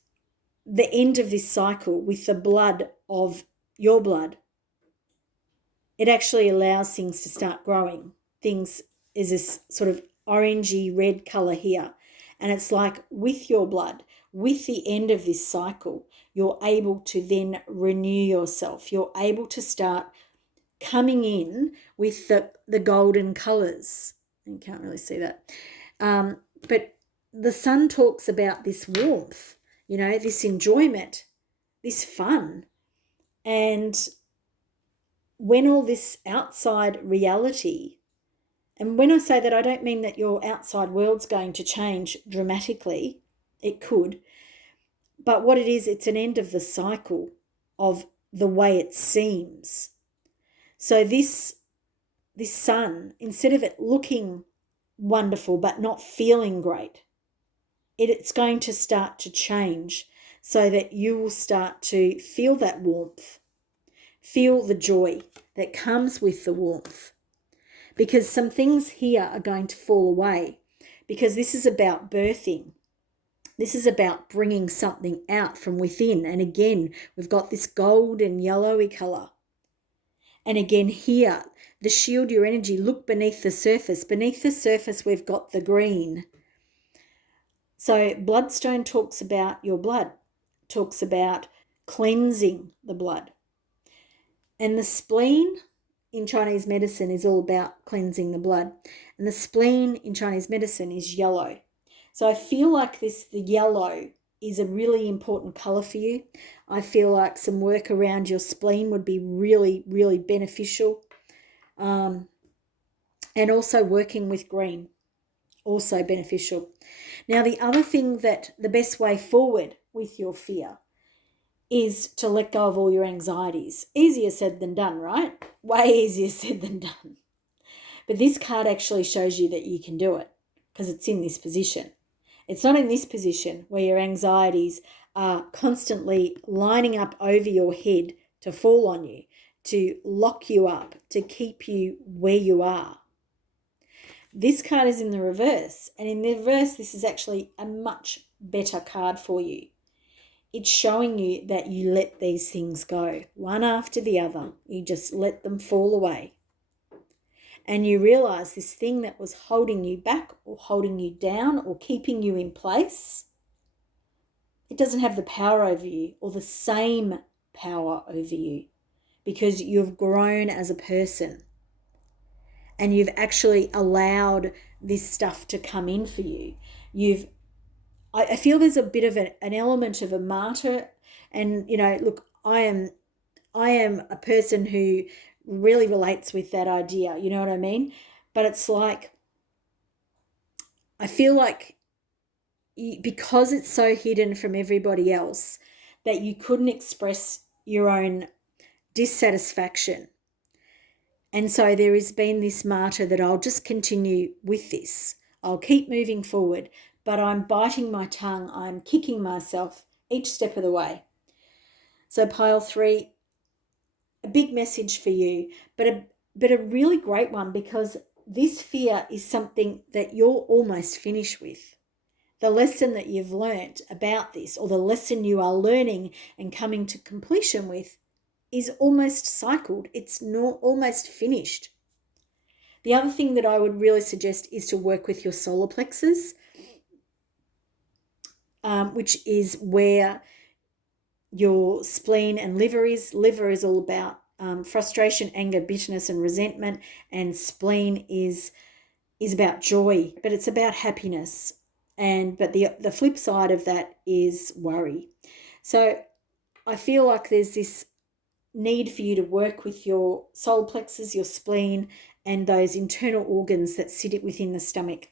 the end of this cycle, with the blood of your blood, it actually allows things to start growing. Things is this sort of orangey red color here. And it's like with your blood, with the end of this cycle, you're able to then renew yourself. You're able to start coming in with the golden colors. You can't really see that. But the sun talks about this warmth, this enjoyment, this fun. And when all this outside reality, and when I say that, I don't mean that your outside world's going to change dramatically. It could. But what it is, it's an end of the cycle of the way it seems. So this sun, instead of it looking wonderful but not feeling great, it's going to start to change so that you will start to feel that warmth, feel the joy that comes with the warmth. Because some things here are going to fall away, because this is about birthing. This is about bringing something out from within. And again, we've got this gold and yellowy colour. And again here, the shield your energy, look beneath the surface. Beneath the surface, we've got the green. So bloodstone talks about your blood, talks about cleansing the blood. And the spleen in Chinese medicine is all about cleansing the blood. And the spleen in Chinese medicine is yellow. So I feel like the yellow is a really important colour for you. I feel like some work around your spleen would be really, really beneficial. And also working with green, also beneficial. Now, the other thing that the best way forward with your fear is to let go of all your anxieties. Easier said than done, right? Way easier said than done. But this card actually shows you that you can do it because it's in this position. It's not in this position where your anxieties are constantly lining up over your head to fall on you, to lock you up, to keep you where you are. This card is in the reverse, and in the reverse, this is actually a much better card for you. It's showing you that you let these things go, one after the other. You just let them fall away. And you realize this thing that was holding you back or holding you down or keeping you in place, it doesn't have the power over you or the same power over you because you've grown as a person and you've actually allowed this stuff to come in for you. I feel there's a bit of an element of a martyr, and look, I am a person who really relates with that idea, you know what I mean? But it's like, I feel like because it's so hidden from everybody else that you couldn't express your own dissatisfaction. And so there has been this martyr that I'll just continue with this. I'll keep moving forward, but I'm biting my tongue. I'm kicking myself each step of the way. So pile 3, a big message for you, but a really great one, because this fear is something that you're almost finished with. The lesson that you've learnt about this, or the lesson you are learning and coming to completion with, is almost cycled. It's almost finished. The other thing that I would really suggest is to work with your solar plexus, which is where your spleen and liver is. Liver is all about frustration, anger, bitterness, and resentment, and spleen is about joy, but it's about happiness. But the flip side of that is worry. So I feel like there's this need for you to work with your solar plexus, your spleen, and those internal organs that sit within the stomach.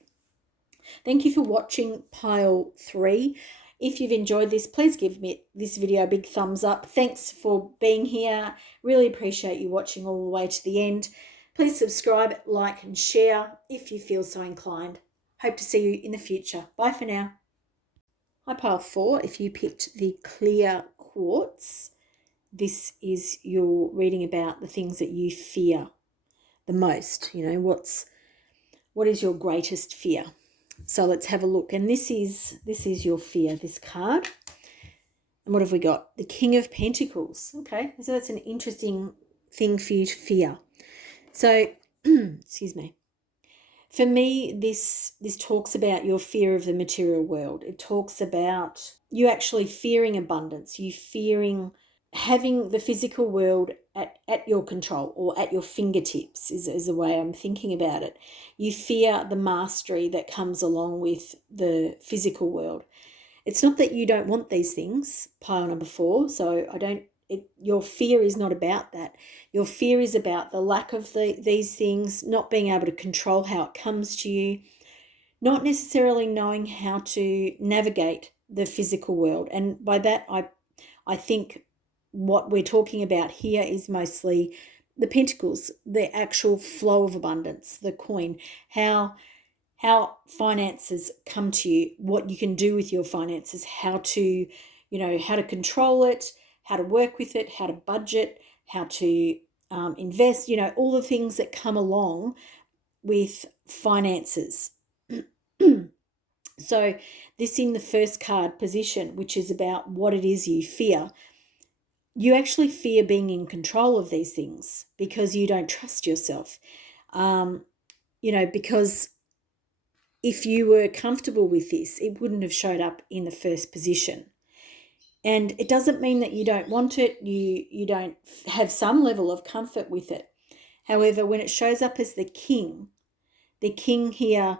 Thank you for watching pile 3. If you've enjoyed this, please give me this video a big thumbs up. Thanks for being here. Really appreciate you watching all the way to the end. Please subscribe, like, and share if you feel so inclined. Hope to see you in the future. Bye for now. Hi, pile 4. If you picked the clear quartz, this is your reading about the things that you fear the most. What is your greatest fear? So let's have a look. And this is your fear, this card. And what have we got? The King of Pentacles. Okay, so that's an interesting thing for you to fear. So, excuse me. For me, this talks about your fear of the material world. It talks about you actually fearing abundance, you fearing having the physical world at your control or at your fingertips is the way I'm thinking about it. You fear the mastery that comes along with the physical world. It's not that you don't want these things, pile number 4, so your fear is not about that. Your fear is about the lack of these things, not being able to control how it comes to you, not necessarily knowing how to navigate the physical world. And by that, I think what we're talking about here is mostly the pentacles, the actual flow of abundance, the coin, how finances come to you, what you can do with your finances, how to control it, how to work with it, how to budget, how to invest, all the things that come along with finances. So this in the first card position, which is about what it is you fear. You actually fear being in control of these things because you don't trust yourself. Because if you were comfortable with this, it wouldn't have showed up in the first position. And it doesn't mean that you don't want it, you don't have some level of comfort with it. However, when it shows up as the king here,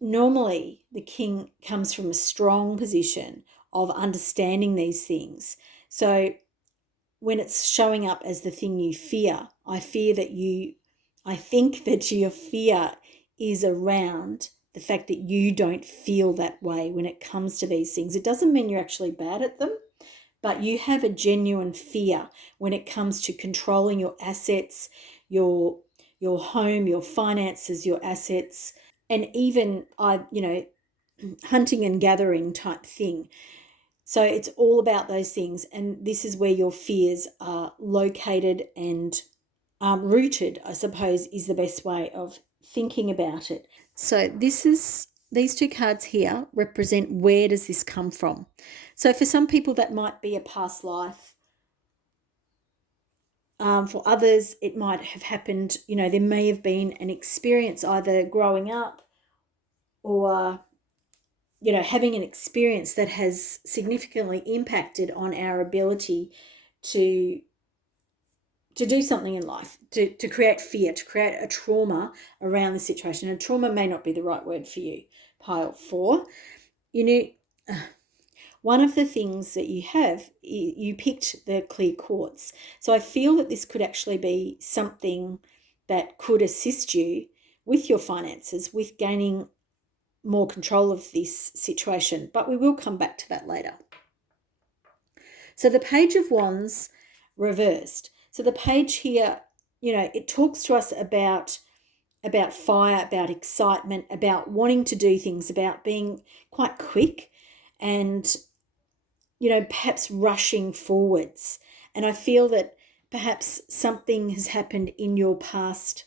normally the king comes from a strong position of understanding these things. So when it's showing up as the thing you fear, I fear I think that your fear is around the fact that you don't feel that way when it comes to these things. It doesn't mean you're actually bad at them, but you have a genuine fear when it comes to controlling your assets, your home, your finances, your assets, and even hunting and gathering type thing. So it's all about those things, and this is where your fears are located and rooted, I suppose, is the best way of thinking about it. So these two cards here represent where does this come from. So for some people that might be a past life. For others, it might have happened, there may have been an experience either growing up or, having an experience that has significantly impacted on our ability to do something in life, to create fear, to create a trauma around the situation. And trauma may not be the right word for you, pile 4. One of the things that you picked the clear quartz. So I feel that this could actually be something that could assist you with your finances, with gaining more control of this situation. But we will come back to that later. So the Page of Wands reversed. So the page here, it talks to us about fire, about excitement, about wanting to do things, about being quite quick and perhaps rushing forwards. And I feel that perhaps something has happened in your past,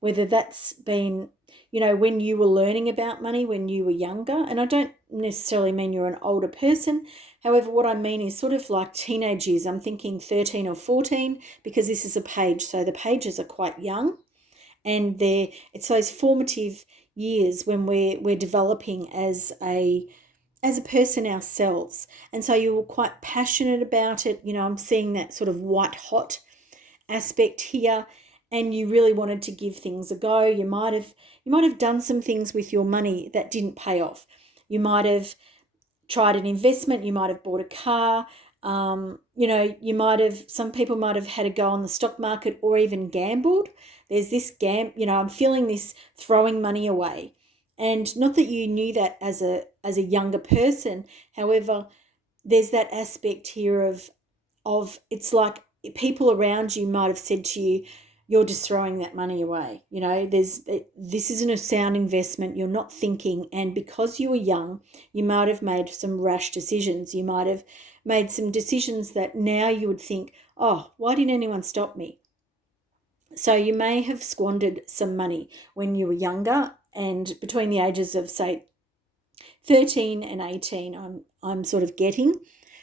whether that's been, when you were learning about money when you were younger. And I don't necessarily mean you're an older person. However, what I mean is sort of like teenage years. I'm thinking 13 or 14 because this is a page. So the pages are quite young. And it's those formative years when we're developing as a person ourselves. And so you were quite passionate about it. I'm seeing that sort of white hot aspect here, and you really wanted to give things a go. You might have done some things with your money that didn't pay off. You might have tried an investment. You might have bought a car. Some people might have had a go on the stock market or even gambled. There's this I'm feeling this throwing money away. And not that you knew that as a younger person. However, there's that aspect here of it's like people around you might have said to you, you're just throwing that money away. This isn't a sound investment. You're not thinking. And because you were young, you might have made some rash decisions. You might have made some decisions that now you would think, oh, why didn't anyone stop me? So you may have squandered some money when you were younger, and between the ages of, say, 13 and 18, I'm sort of getting.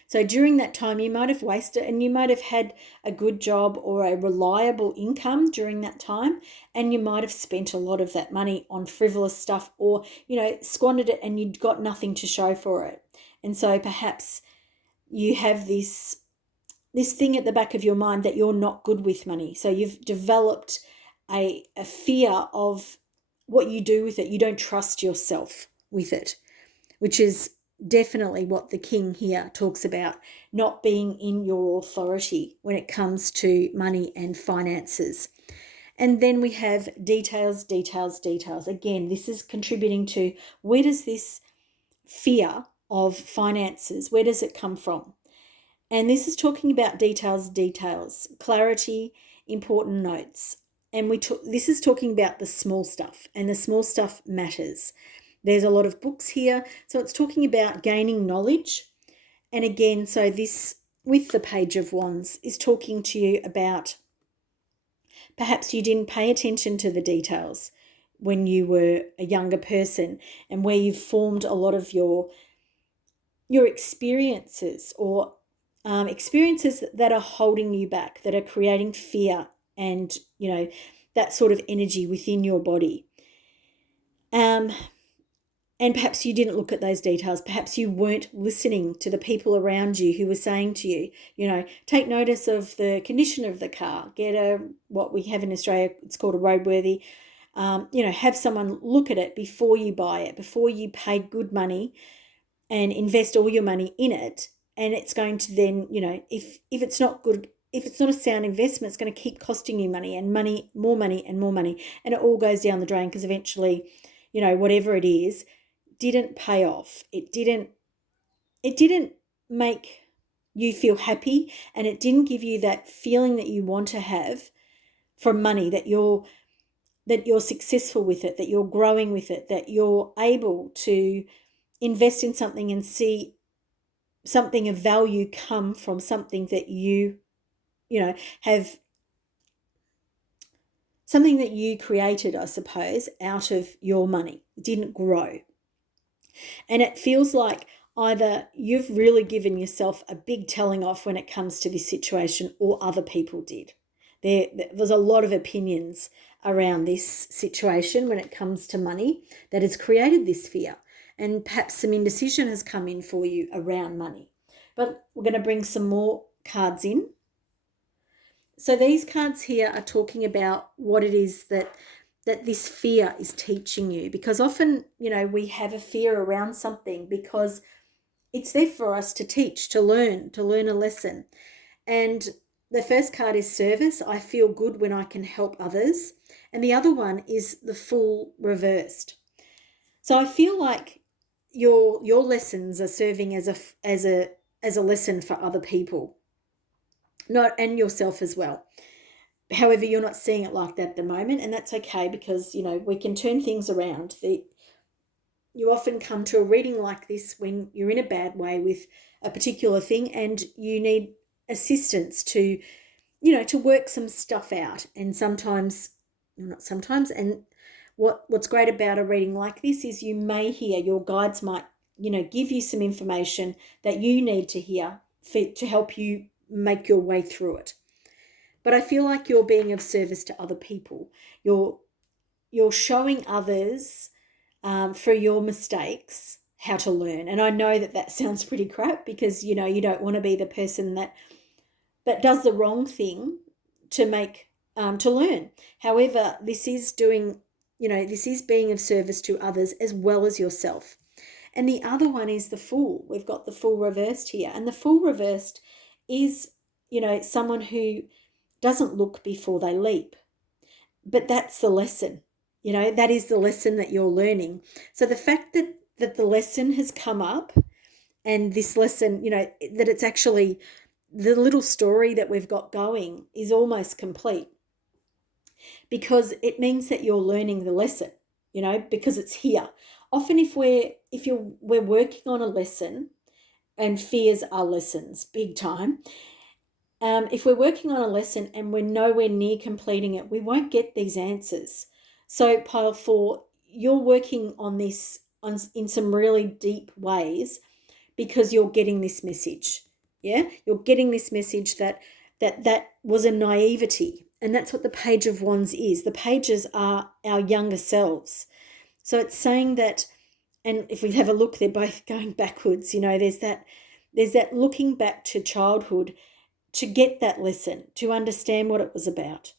So during that time, you might have wasted, and you might have had a good job or a reliable income during that time, and you might have spent a lot of that money on frivolous stuff or, squandered it and you'd got nothing to show for it. And so perhaps you have this thing at the back of your mind that you're not good with money. So you've developed a fear of what you do with it. You don't trust yourself with it, which is definitely what the King here talks about, not being in your authority when it comes to money and finances. And then we have details. Again, this is contributing to where does this fear of finances, where does it come from? And this is talking about details, clarity, important notes. And this is talking about the small stuff, and the small stuff matters. There's a lot of books here. So it's talking about gaining knowledge. And again, so this, with the Page of Wands, is talking to you about perhaps you didn't pay attention to the details when you were a younger person, and where you've formed a lot of your experiences or experiences that are holding you back, that are creating fear and, that sort of energy within your body. And perhaps you didn't look at those details. Perhaps you weren't listening to the people around you who were saying to you, take notice of the condition of the car. Get what we have in Australia, it's called a roadworthy. Have someone look at it before you buy it, before you pay good money and invest all your money in it. And it's going to then, if it's not good if it's not a sound investment, it's going to keep costing you money and money, more money and more money. And it all goes down the drain because eventually, whatever it is, didn't pay off. It didn't make you feel happy, and it didn't give you that feeling that you want to have from money, that you're successful with it, that you're growing with it, that you're able to invest in something and see something of value come from something that you have, something that you created, I suppose, out of your money. It didn't grow. And it feels like either you've really given yourself a big telling off when it comes to this situation, or other people did. There's a lot of opinions around this situation when it comes to money that has created this fear. And perhaps some indecision has come in for you around money. But we're going to bring some more cards in. So these cards here are talking about what it is that this fear is teaching you. Because often, we have a fear around something because it's there for us to teach, to learn a lesson. And the first card is service. I feel good when I can help others. And the other one is the Fool reversed. So I feel like your lessons are serving as a lesson for other people, and yourself as well. However, you're not seeing it like that at the moment, and that's okay, because we can turn things around. You often come to a reading like this when you're in a bad way with a particular thing, and you need assistance to work some stuff out. And what's great about a reading like this is you may hear, your guides might, give you some information that you need to hear to help you make your way through it. But I feel like you're being of service to other people. You're showing others through your mistakes how to learn. And I know that sounds pretty crap, because you don't want to be the person that does the wrong thing to learn. However, this is being of service to others as well as yourself. And the other one is the Fool. We've got the Fool reversed here. And the Fool reversed is, someone who doesn't look before they leap. But that's the lesson. That is the lesson that you're learning. So the fact that the lesson has come up, and this lesson, that it's actually the little story that we've got going is almost complete, because it means that you're learning the lesson, because it's here. Often if we're working on a lesson, and fears are lessons, big time. If we're working on a lesson and we're nowhere near completing it, we won't get these answers. So pile 4, you're working on this in some really deep ways, because you're getting this message. Yeah, you're getting this message that was a naivety. And that's what the Page of Wands is. The pages are our younger selves. So it's saying that, and if we have a look, they're both going backwards. There's that looking back to childhood to get that lesson, to understand what it was about.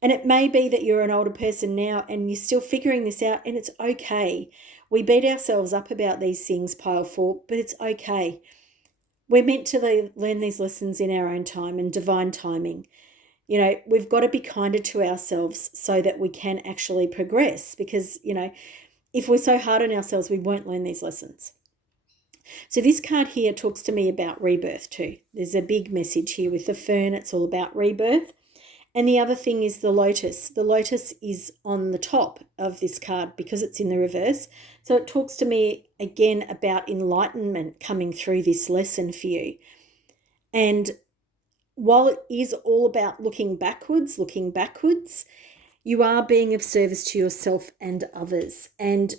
And it may be that you're an older person now and you're still figuring this out, and it's okay. We beat ourselves up about these things, pile 4, but it's okay. We're meant to learn these lessons in our own time and divine timing. We've got to be kinder to ourselves so that we can actually progress, because, if we're so hard on ourselves, we won't learn these lessons. So this card here talks to me about rebirth too. There's a big message here with the fern. It's all about rebirth. And the other thing is the lotus. The lotus is on the top of this card because it's in the reverse. So it talks to me again about enlightenment coming through this lesson for you. And while it is all about looking backwards, you are being of service to yourself and others. And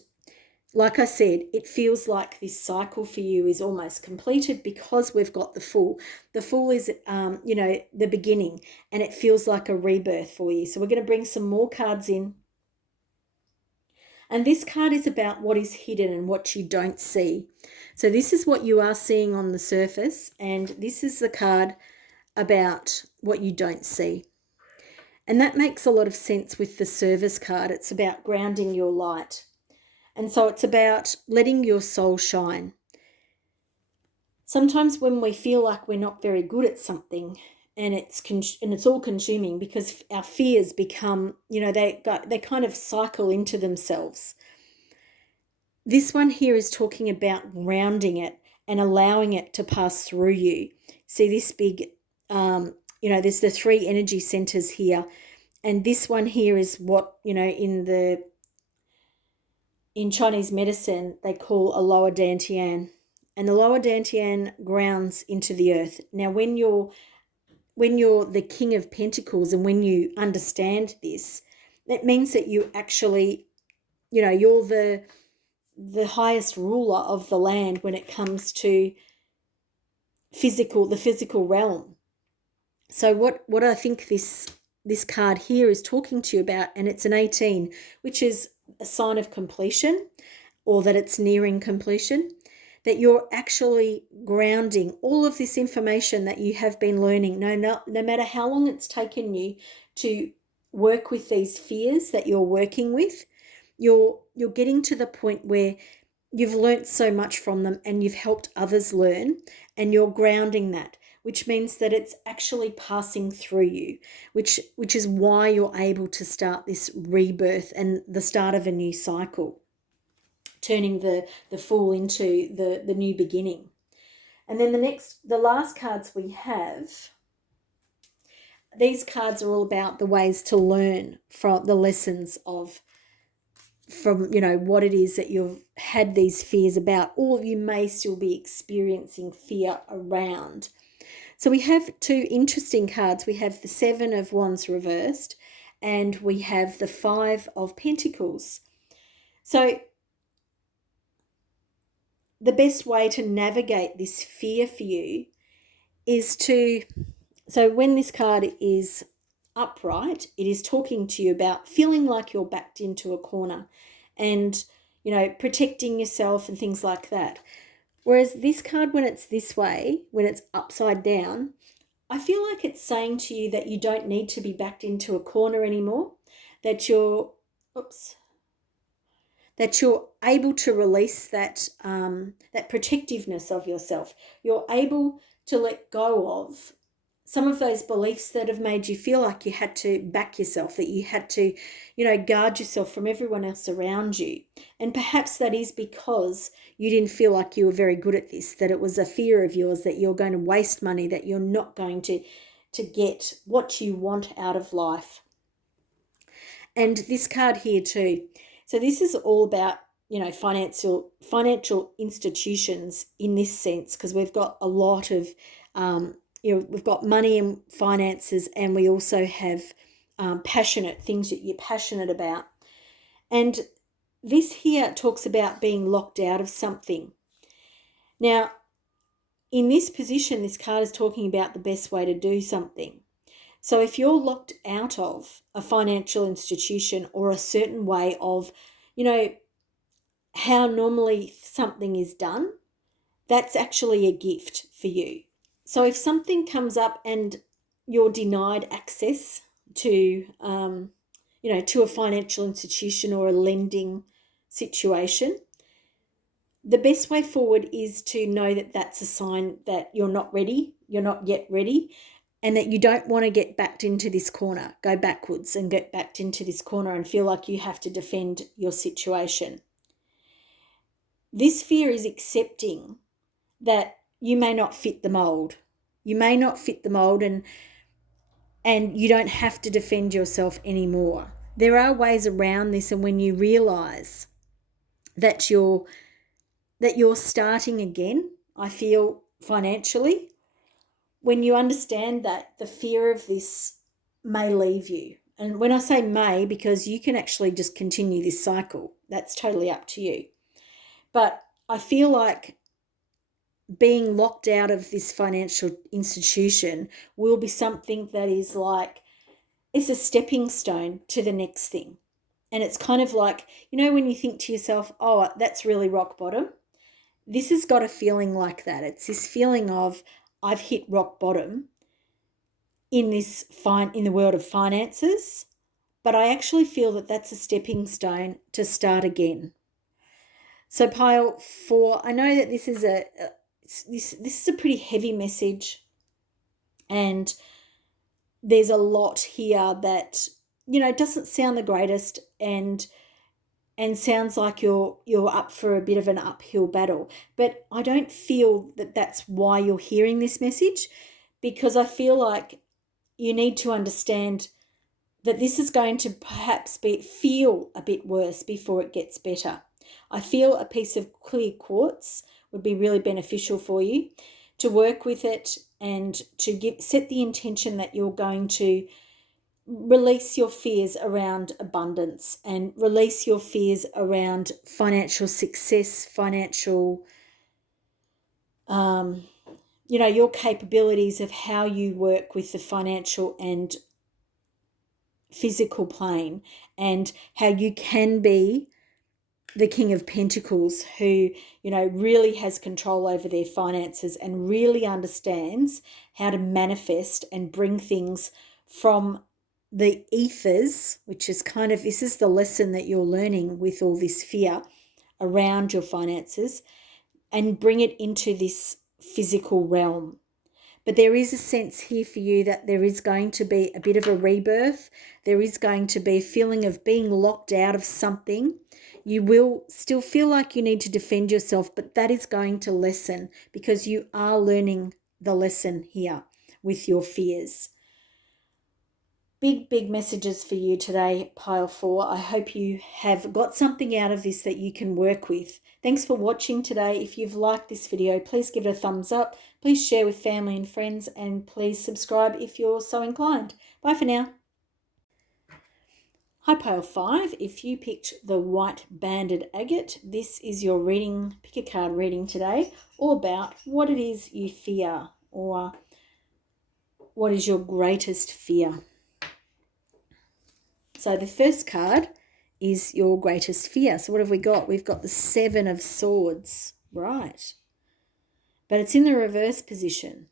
like I said, it feels like this cycle for you is almost completed because we've got the Fool. The Fool is, the beginning, and it feels like a rebirth for you. So we're going to bring some more cards in. And this card is about what is hidden and what you don't see. So this is what you are seeing on the surface, and this is the card about what you don't see. And that makes a lot of sense with the Service card. It's about grounding your light. And so it's about letting your soul shine. Sometimes when we feel like we're not very good at something, and it's all consuming, because our fears become, they kind of cycle into themselves. This one here is talking about grounding it and allowing it to pass through you. See this big, there's the 3 energy centers here, and this one here is what, in Chinese medicine they call a lower dantian, and the lower dantian grounds into the earth. Now, when you're the King of Pentacles, and when you understand this, that means that you actually, you're the highest ruler of the land when it comes to the physical realm. So what I think this card here is talking to you about, and it's an 18, which is a sign of completion, or that it's nearing completion, that you're actually grounding all of this information that you have been learning, no matter how long it's taken you to work with these fears that you're working with. You're getting to the point where you've learnt so much from them, and you've helped others learn, and you're grounding that, which means that it's actually passing through you, which is why you're able to start this rebirth and the start of a new cycle, turning the Fool into the new beginning. And then the last cards we have, these cards are all about the ways to learn from the lessons from what it is that you've had these fears about, or you may still be experiencing fear around. So we have 2 interesting cards. We have the 7 of Wands reversed, and we have the 5 of Pentacles. So the best way to navigate this fear for you is so when this card is upright, it is talking to you about feeling like you're backed into a corner and, protecting yourself and things like that. Whereas this card, when it's this way, when it's upside down, I feel like it's saying to you that you don't need to be backed into a corner anymore, that you're able to release that protectiveness of yourself. You're able to let go of some of those beliefs that have made you feel like you had to back yourself, that you had to, guard yourself from everyone else around you. And perhaps that is because you didn't feel like you were very good at this, that it was a fear of yours that you're going to waste money, that you're not going to get what you want out of life. And this card here too. So this is all about, financial institutions in this sense, because we've got a lot of, we've got money and finances, and we also have passionate things that you're passionate about. And this here talks about being locked out of something. Now, in this position, this card is talking about the best way to do something. So if you're locked out of a financial institution or a certain way of, how normally something is done, that's actually a gift for you. So if something comes up and you're denied access to, to a financial institution or a lending situation, the best way forward is to know that that's a sign that you're not ready, you're not yet ready, and that you don't want to get backed into this corner, go backwards and get backed into this corner and feel like you have to defend your situation. This fear is accepting that you may not fit the mold. You may not fit the mold, and you don't have to defend yourself anymore. There are ways around this, and when you realize that you're starting again, I feel financially, when you understand that, the fear of this may leave you. And when I say may, because you can actually just continue this cycle. That's totally up to you. But I feel like being locked out of this financial institution will be something that is like, it's a stepping stone to the next thing. And it's kind of like, when you think to yourself, oh, that's really rock bottom. This has got a feeling like that. It's this feeling of, I've hit rock bottom in the world of finances, but I actually feel that that's a stepping stone to start again. So pile 4, I know that this is a pretty heavy message, and there's a lot here that, doesn't sound the greatest, and sounds like you're up for a bit of an uphill battle. But I don't feel that that's why you're hearing this message, because I feel like you need to understand that this is going to perhaps feel a bit worse before it gets better. I feel a piece of clear quartz would be really beneficial for you to work with it, and to set the intention that you're going to release your fears around abundance, and release your fears around financial success, financial, your capabilities of how you work with the financial and physical plane, and how you can be the King of Pentacles who, really has control over their finances and really understands how to manifest and bring things from the ethers, which is this is the lesson that you're learning with all this fear around your finances, and bring it into this physical realm. But there is a sense here for you that there is going to be a bit of a rebirth. There is going to be a feeling of being locked out of something. You will still feel like you need to defend yourself, but that is going to lessen, because you are learning the lesson here with your fears. Big messages for you today, Pile 4. I hope you have got something out of this that you can work with. Thanks for watching today. If you've liked this video, please give it a thumbs up. Please share with family and friends, and please subscribe if you're so inclined. Bye for now. Hi, Pile 5. If you picked the white banded agate, this is your reading, pick a card reading today, all about what it is you fear, or what is your greatest fear. So the first card is your greatest fear. So what have we got? We've got the 7 of Swords, right? But it's in the reverse position.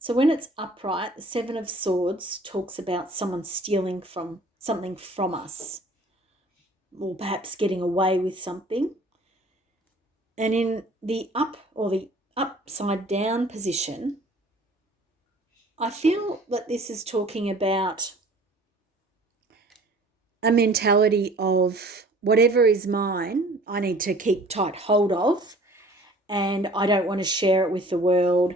So when it's upright, the 7 of Swords talks about someone stealing something from us, or perhaps getting away with something. And in the up or the upside down position, I feel that this is talking about a mentality of whatever is mine, I need to keep tight hold of, and I don't want to share it with the world,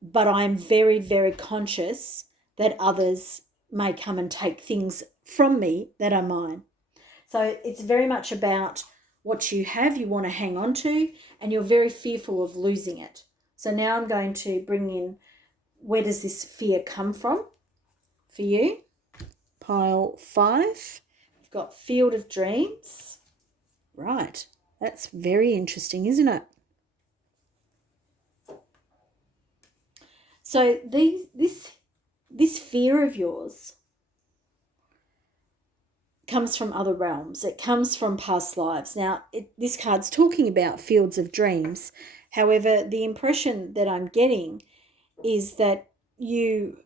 but I'm very, very conscious that others may come and take things from me that are mine. So it's very much about what you have, you want to hang on to, and you're very fearful of losing it. So now I'm going to bring in, where does this fear come from for you? Pile 5. We've got Field of Dreams. Right. That's very interesting, isn't it? So this fear of yours comes from other realms. It comes from past lives. Now, this card's talking about fields of dreams. However, the impression that I'm getting is that you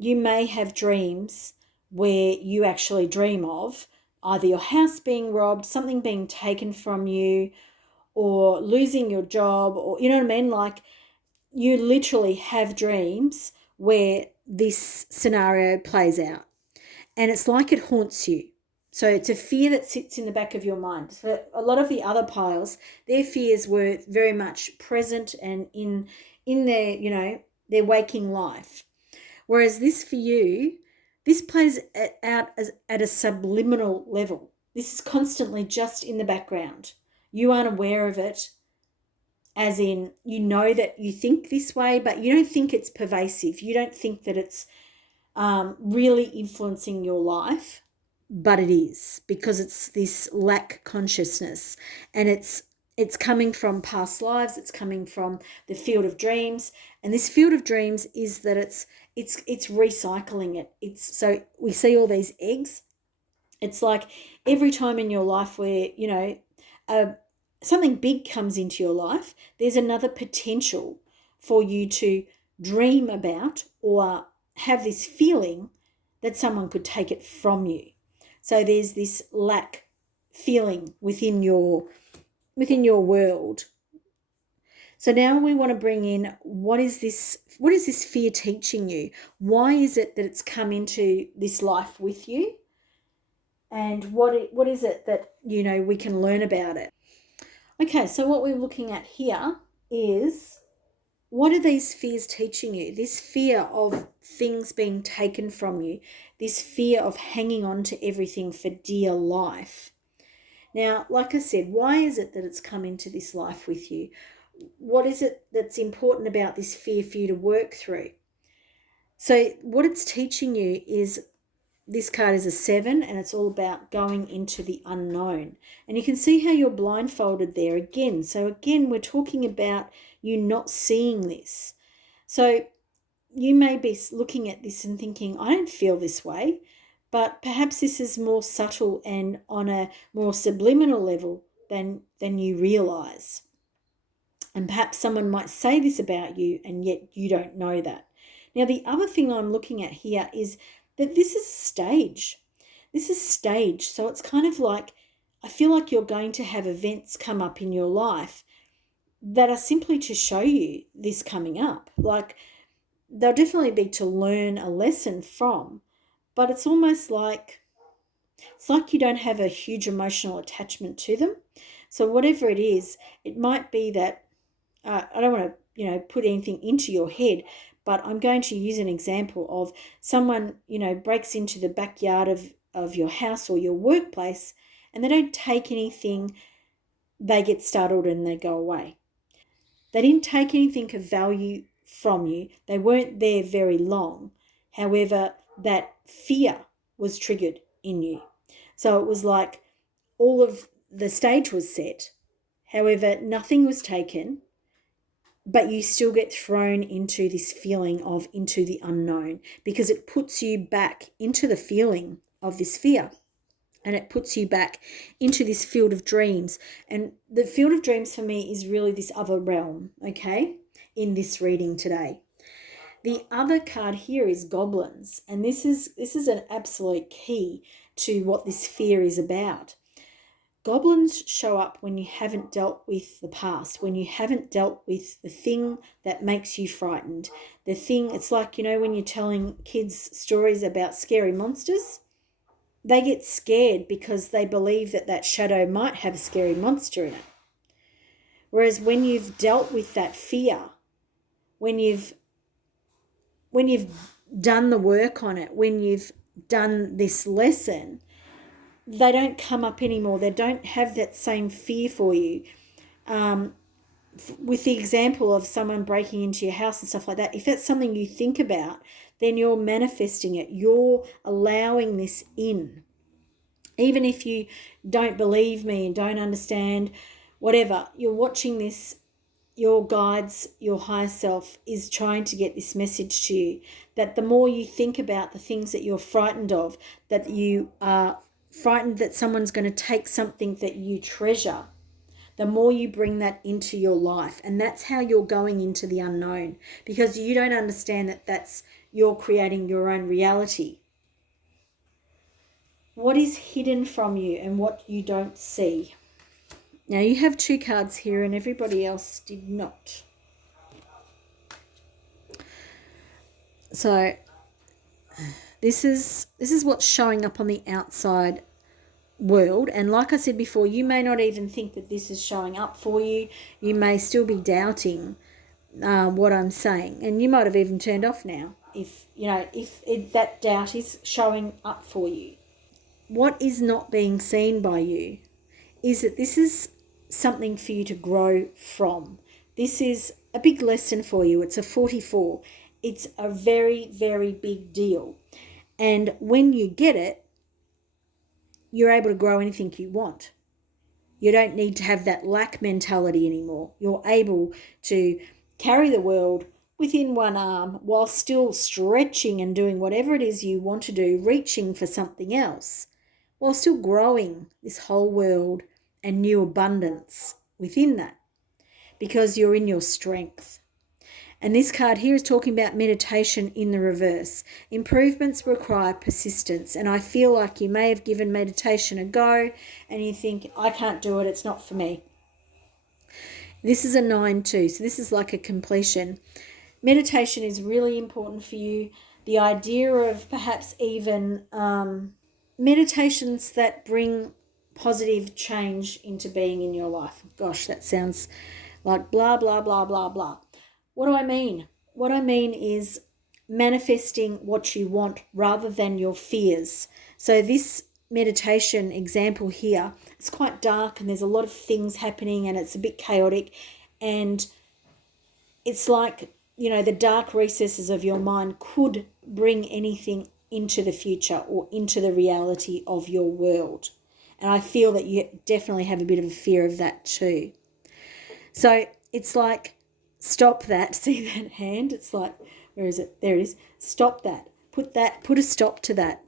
may have dreams where you actually dream of either your house being robbed, something being taken from you, or losing your job, or, you know what I mean? Like, you literally have dreams where this scenario plays out, and it's like it haunts you. So it's a fear that sits in the back of your mind. For a lot of the other piles, their fears were very much present and in their, their waking life. Whereas this, for you, this plays out at a subliminal level. This is constantly just in the background. You aren't aware of it, as in, that you think this way, but you don't think it's pervasive. You don't think that it's really influencing your life, but it is, because it's this lack consciousness, and it's coming from past lives. It's coming from the Field of Dreams, and this Field of Dreams is that it's recycling it. So we see all these eggs. It's like every time in your life where something big comes into your life, there's another potential for you to dream about, or have this feeling that someone could take it from you. So there's this lack feeling within your world. So now we want to bring in, what is this fear teaching you? Why is it that it's come into this life with you? And what is it that, we can learn about it? Okay, so what we're looking at here is, what are these fears teaching you? This fear of things being taken from you, this fear of hanging on to everything for dear life. Now, like I said, why is it that it's come into this life with you? What is it that's important about this fear for you to work through? So what it's teaching you is, this card is a 7, and it's all about going into the unknown. And you can see how you're blindfolded there again. So again, we're talking about you not seeing this. So you may be looking at this and thinking, I don't feel this way, but perhaps this is more subtle and on a more subliminal level than you realize. And perhaps someone might say this about you, and yet you don't know that. Now, the other thing I'm looking at here is that this is stage. This is stage. So it's kind of like, I feel like you're going to have events come up in your life that are simply to show you this coming up. Like, they'll definitely be to learn a lesson from, but it's almost like, you don't have a huge emotional attachment to them. So whatever it is, it might be that, I don't want to, put anything into your head, but I'm going to use an example of someone, breaks into the backyard of your house or your workplace, and they don't take anything. They get startled and they go away. They didn't take anything of value from you. They weren't there very long. However, that fear was triggered in you. So it was like all of the stage was set. However, nothing was taken, but you still get thrown into this feeling of into the unknown, because it puts you back into the feeling of this fear, and it puts you back into this field of dreams. And the field of dreams for me is really this other realm, okay, in this reading today. The other card here is goblins, and this is an absolute key to what this fear is about. Goblins show up when you haven't dealt with the past, when you haven't dealt with the thing that makes you frightened. The thing, it's like, when you're telling kids stories about scary monsters, they get scared because they believe that shadow might have a scary monster in it. Whereas when you've dealt with that fear, when you've done the work on it, when you've done this lesson, they don't come up anymore. They don't have that same fear for you. With the example of someone breaking into your house and stuff like that, if that's something you think about, then you're manifesting it. You're allowing this in. Even if you don't believe me and don't understand, whatever, you're watching this, your guides, your higher self is trying to get this message to you, that the more you think about the things that you're frightened of, that you are frightened that someone's going to take something that you treasure, the more you bring that into your life. And that's how you're going into the unknown, because you don't understand that you're creating your own reality. What is hidden from you and what you don't see? Now you have 2 cards here and everybody else did not. So this is what's showing up on the outside world. And like I said before, you may not even think that this is showing up for you. You may still be doubting what I'm saying, and you might have even turned off now if that doubt is showing up for you. What is not being seen by you is that this is something for you to grow from. This is a big lesson for you. It's a 44. It's a very, very big deal. And when you get it, you're able to grow anything you want. You don't need to have that lack mentality anymore. You're able to carry the world within one arm while still stretching and doing whatever it is you want to do, reaching for something else, while still growing this whole world and new abundance within that, because you're in your strength. And this card here is talking about meditation in the reverse. Improvements require persistence. And I feel like you may have given meditation a go and you think, I can't do it, it's not for me. This is a 9 too, so this is like a completion. Meditation is really important for you. The idea of perhaps even meditations that bring positive change into being in your life. Gosh, that sounds like blah, blah, blah, blah, blah. What do I mean? What I mean is manifesting what you want rather than your fears. So this meditation example here, it's quite dark and there's a lot of things happening and it's a bit chaotic, and it's like, you know, the dark recesses of your mind could bring anything into the future or into the reality of your world. And I feel that you definitely have a bit of a fear of that too. So it's like, stop that. See that hand? It's like, where is it? There it is. Stop that. Put a stop to that.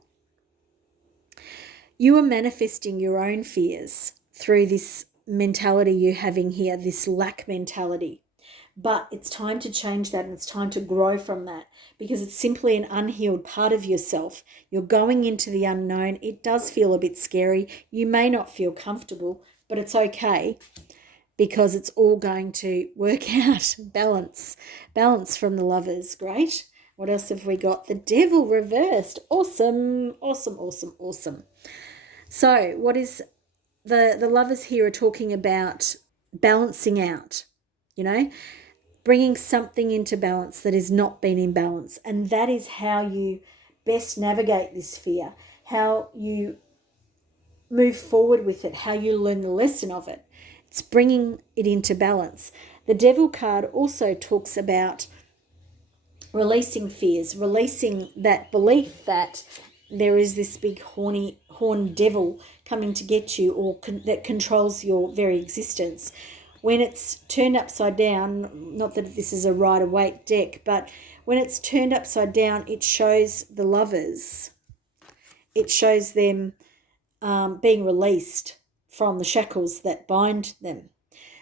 You are manifesting your own fears through this mentality you're having here, this lack mentality. But it's time to change that, and it's time to grow from that, because it's simply an unhealed part of yourself. You're going into the unknown. It does feel a bit scary. You may not feel comfortable, but it's okay, because it's all going to work out. Balance from the Lovers. Great. What else have we got? The Devil reversed. Awesome. So what is the Lovers here are talking about balancing out, you know, bringing something into balance that has not been in balance. And that is how you best navigate this fear, how you move forward with it, how you learn the lesson of it. It's bringing it into balance. The Devil card also talks about releasing fears, releasing that belief that there is this big horned devil coming to get you, or that controls your very existence. When it's turned upside down, not that this is a Rider-Waite deck, but when it's turned upside down, it shows the Lovers. It shows them being released from the shackles that bind them.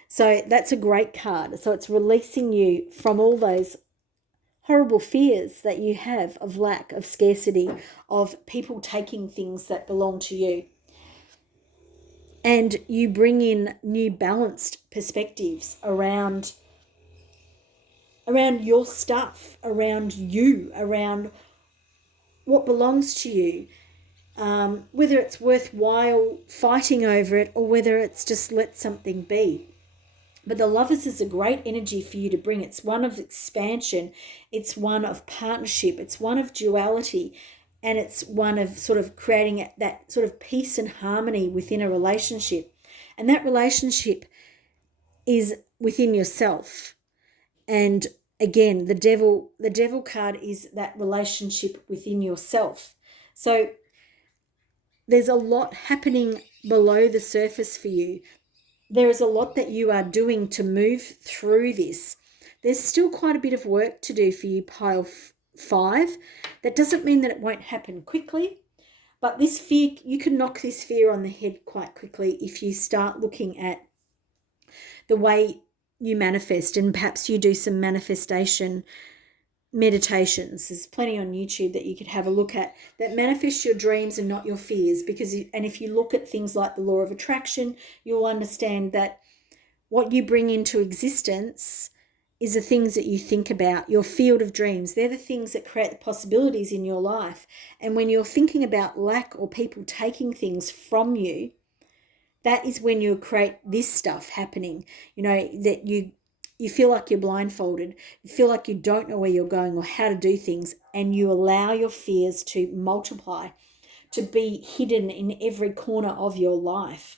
So that's a great card. So it's releasing you from all those horrible fears that you have of lack, of scarcity, of people taking things that belong to you. And you bring in new balanced perspectives around your stuff, around you, around what belongs to you, whether it's worthwhile fighting over it or whether it's just let something be. But the Lovers is a great energy for you to bring. It's one of expansion. It's one of partnership. It's one of duality. And it's one of sort of creating that sort of peace and harmony within a relationship. And that relationship is within yourself. And again, the devil card is that relationship within yourself. So there's a lot happening below the surface for you. There is a lot that you are doing to move through this. There's still quite a bit of work to do for you, pile 5. That doesn't mean that it won't happen quickly, but this fear, you can knock this fear on the head quite quickly if you start looking at the way you manifest, and perhaps you do some manifestation meditations. There's plenty on YouTube that you could have a look at that manifest your dreams and not your fears, and if you look at things like the law of attraction, you'll understand that what you bring into existence is the things that you think about. Your field of dreams, they're the things that create the possibilities in your life. And when you're thinking about lack or people taking things from you, that is when you create this stuff happening, you know, that you feel like you're blindfolded, you feel like you don't know where you're going or how to do things, and you allow your fears to multiply, to be hidden in every corner of your life.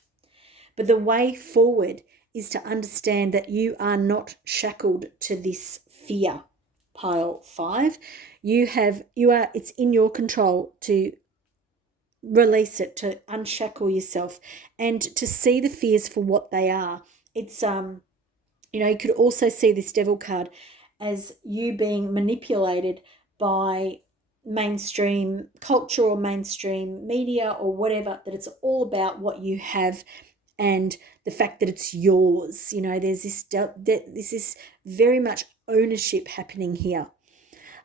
But the way forward is to understand that you are not shackled to this fear, pile 5. It's in your control to release it, to unshackle yourself, and to see the fears for what they are. It's you could also see this Devil card as you being manipulated by mainstream culture or mainstream media or whatever, that it's all about what you have and the fact that it's yours. You know, there's this very much ownership happening here.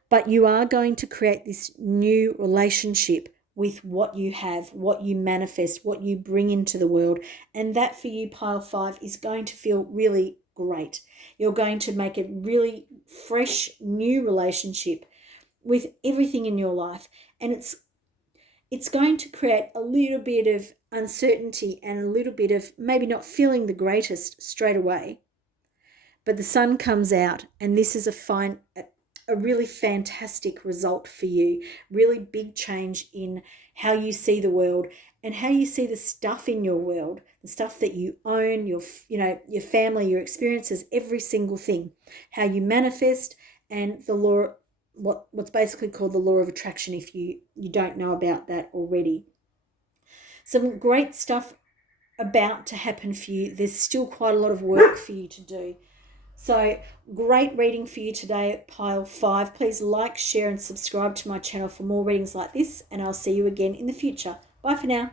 But you are going to create this new relationship with what you have, what you manifest, what you bring into the world. And that for you, pile 5, is going to feel really great. You're going to make a really fresh, new relationship with everything in your life. And it's going to create a little bit of uncertainty and a little bit of maybe not feeling the greatest straight away. But the sun comes out, and this is a really fantastic result for you. Really big change in how you see the world and how you see the stuff in your world, the stuff that you own, your family, your experiences, every single thing, how you manifest, and the law, what's basically called the law of attraction, if you don't know about that already. Some great stuff about to happen for you. There's still quite a lot of work for you to do. So great reading for you today at Pile 5. Please like, share and subscribe to my channel for more readings like this, and I'll see you again in the future. Bye for now.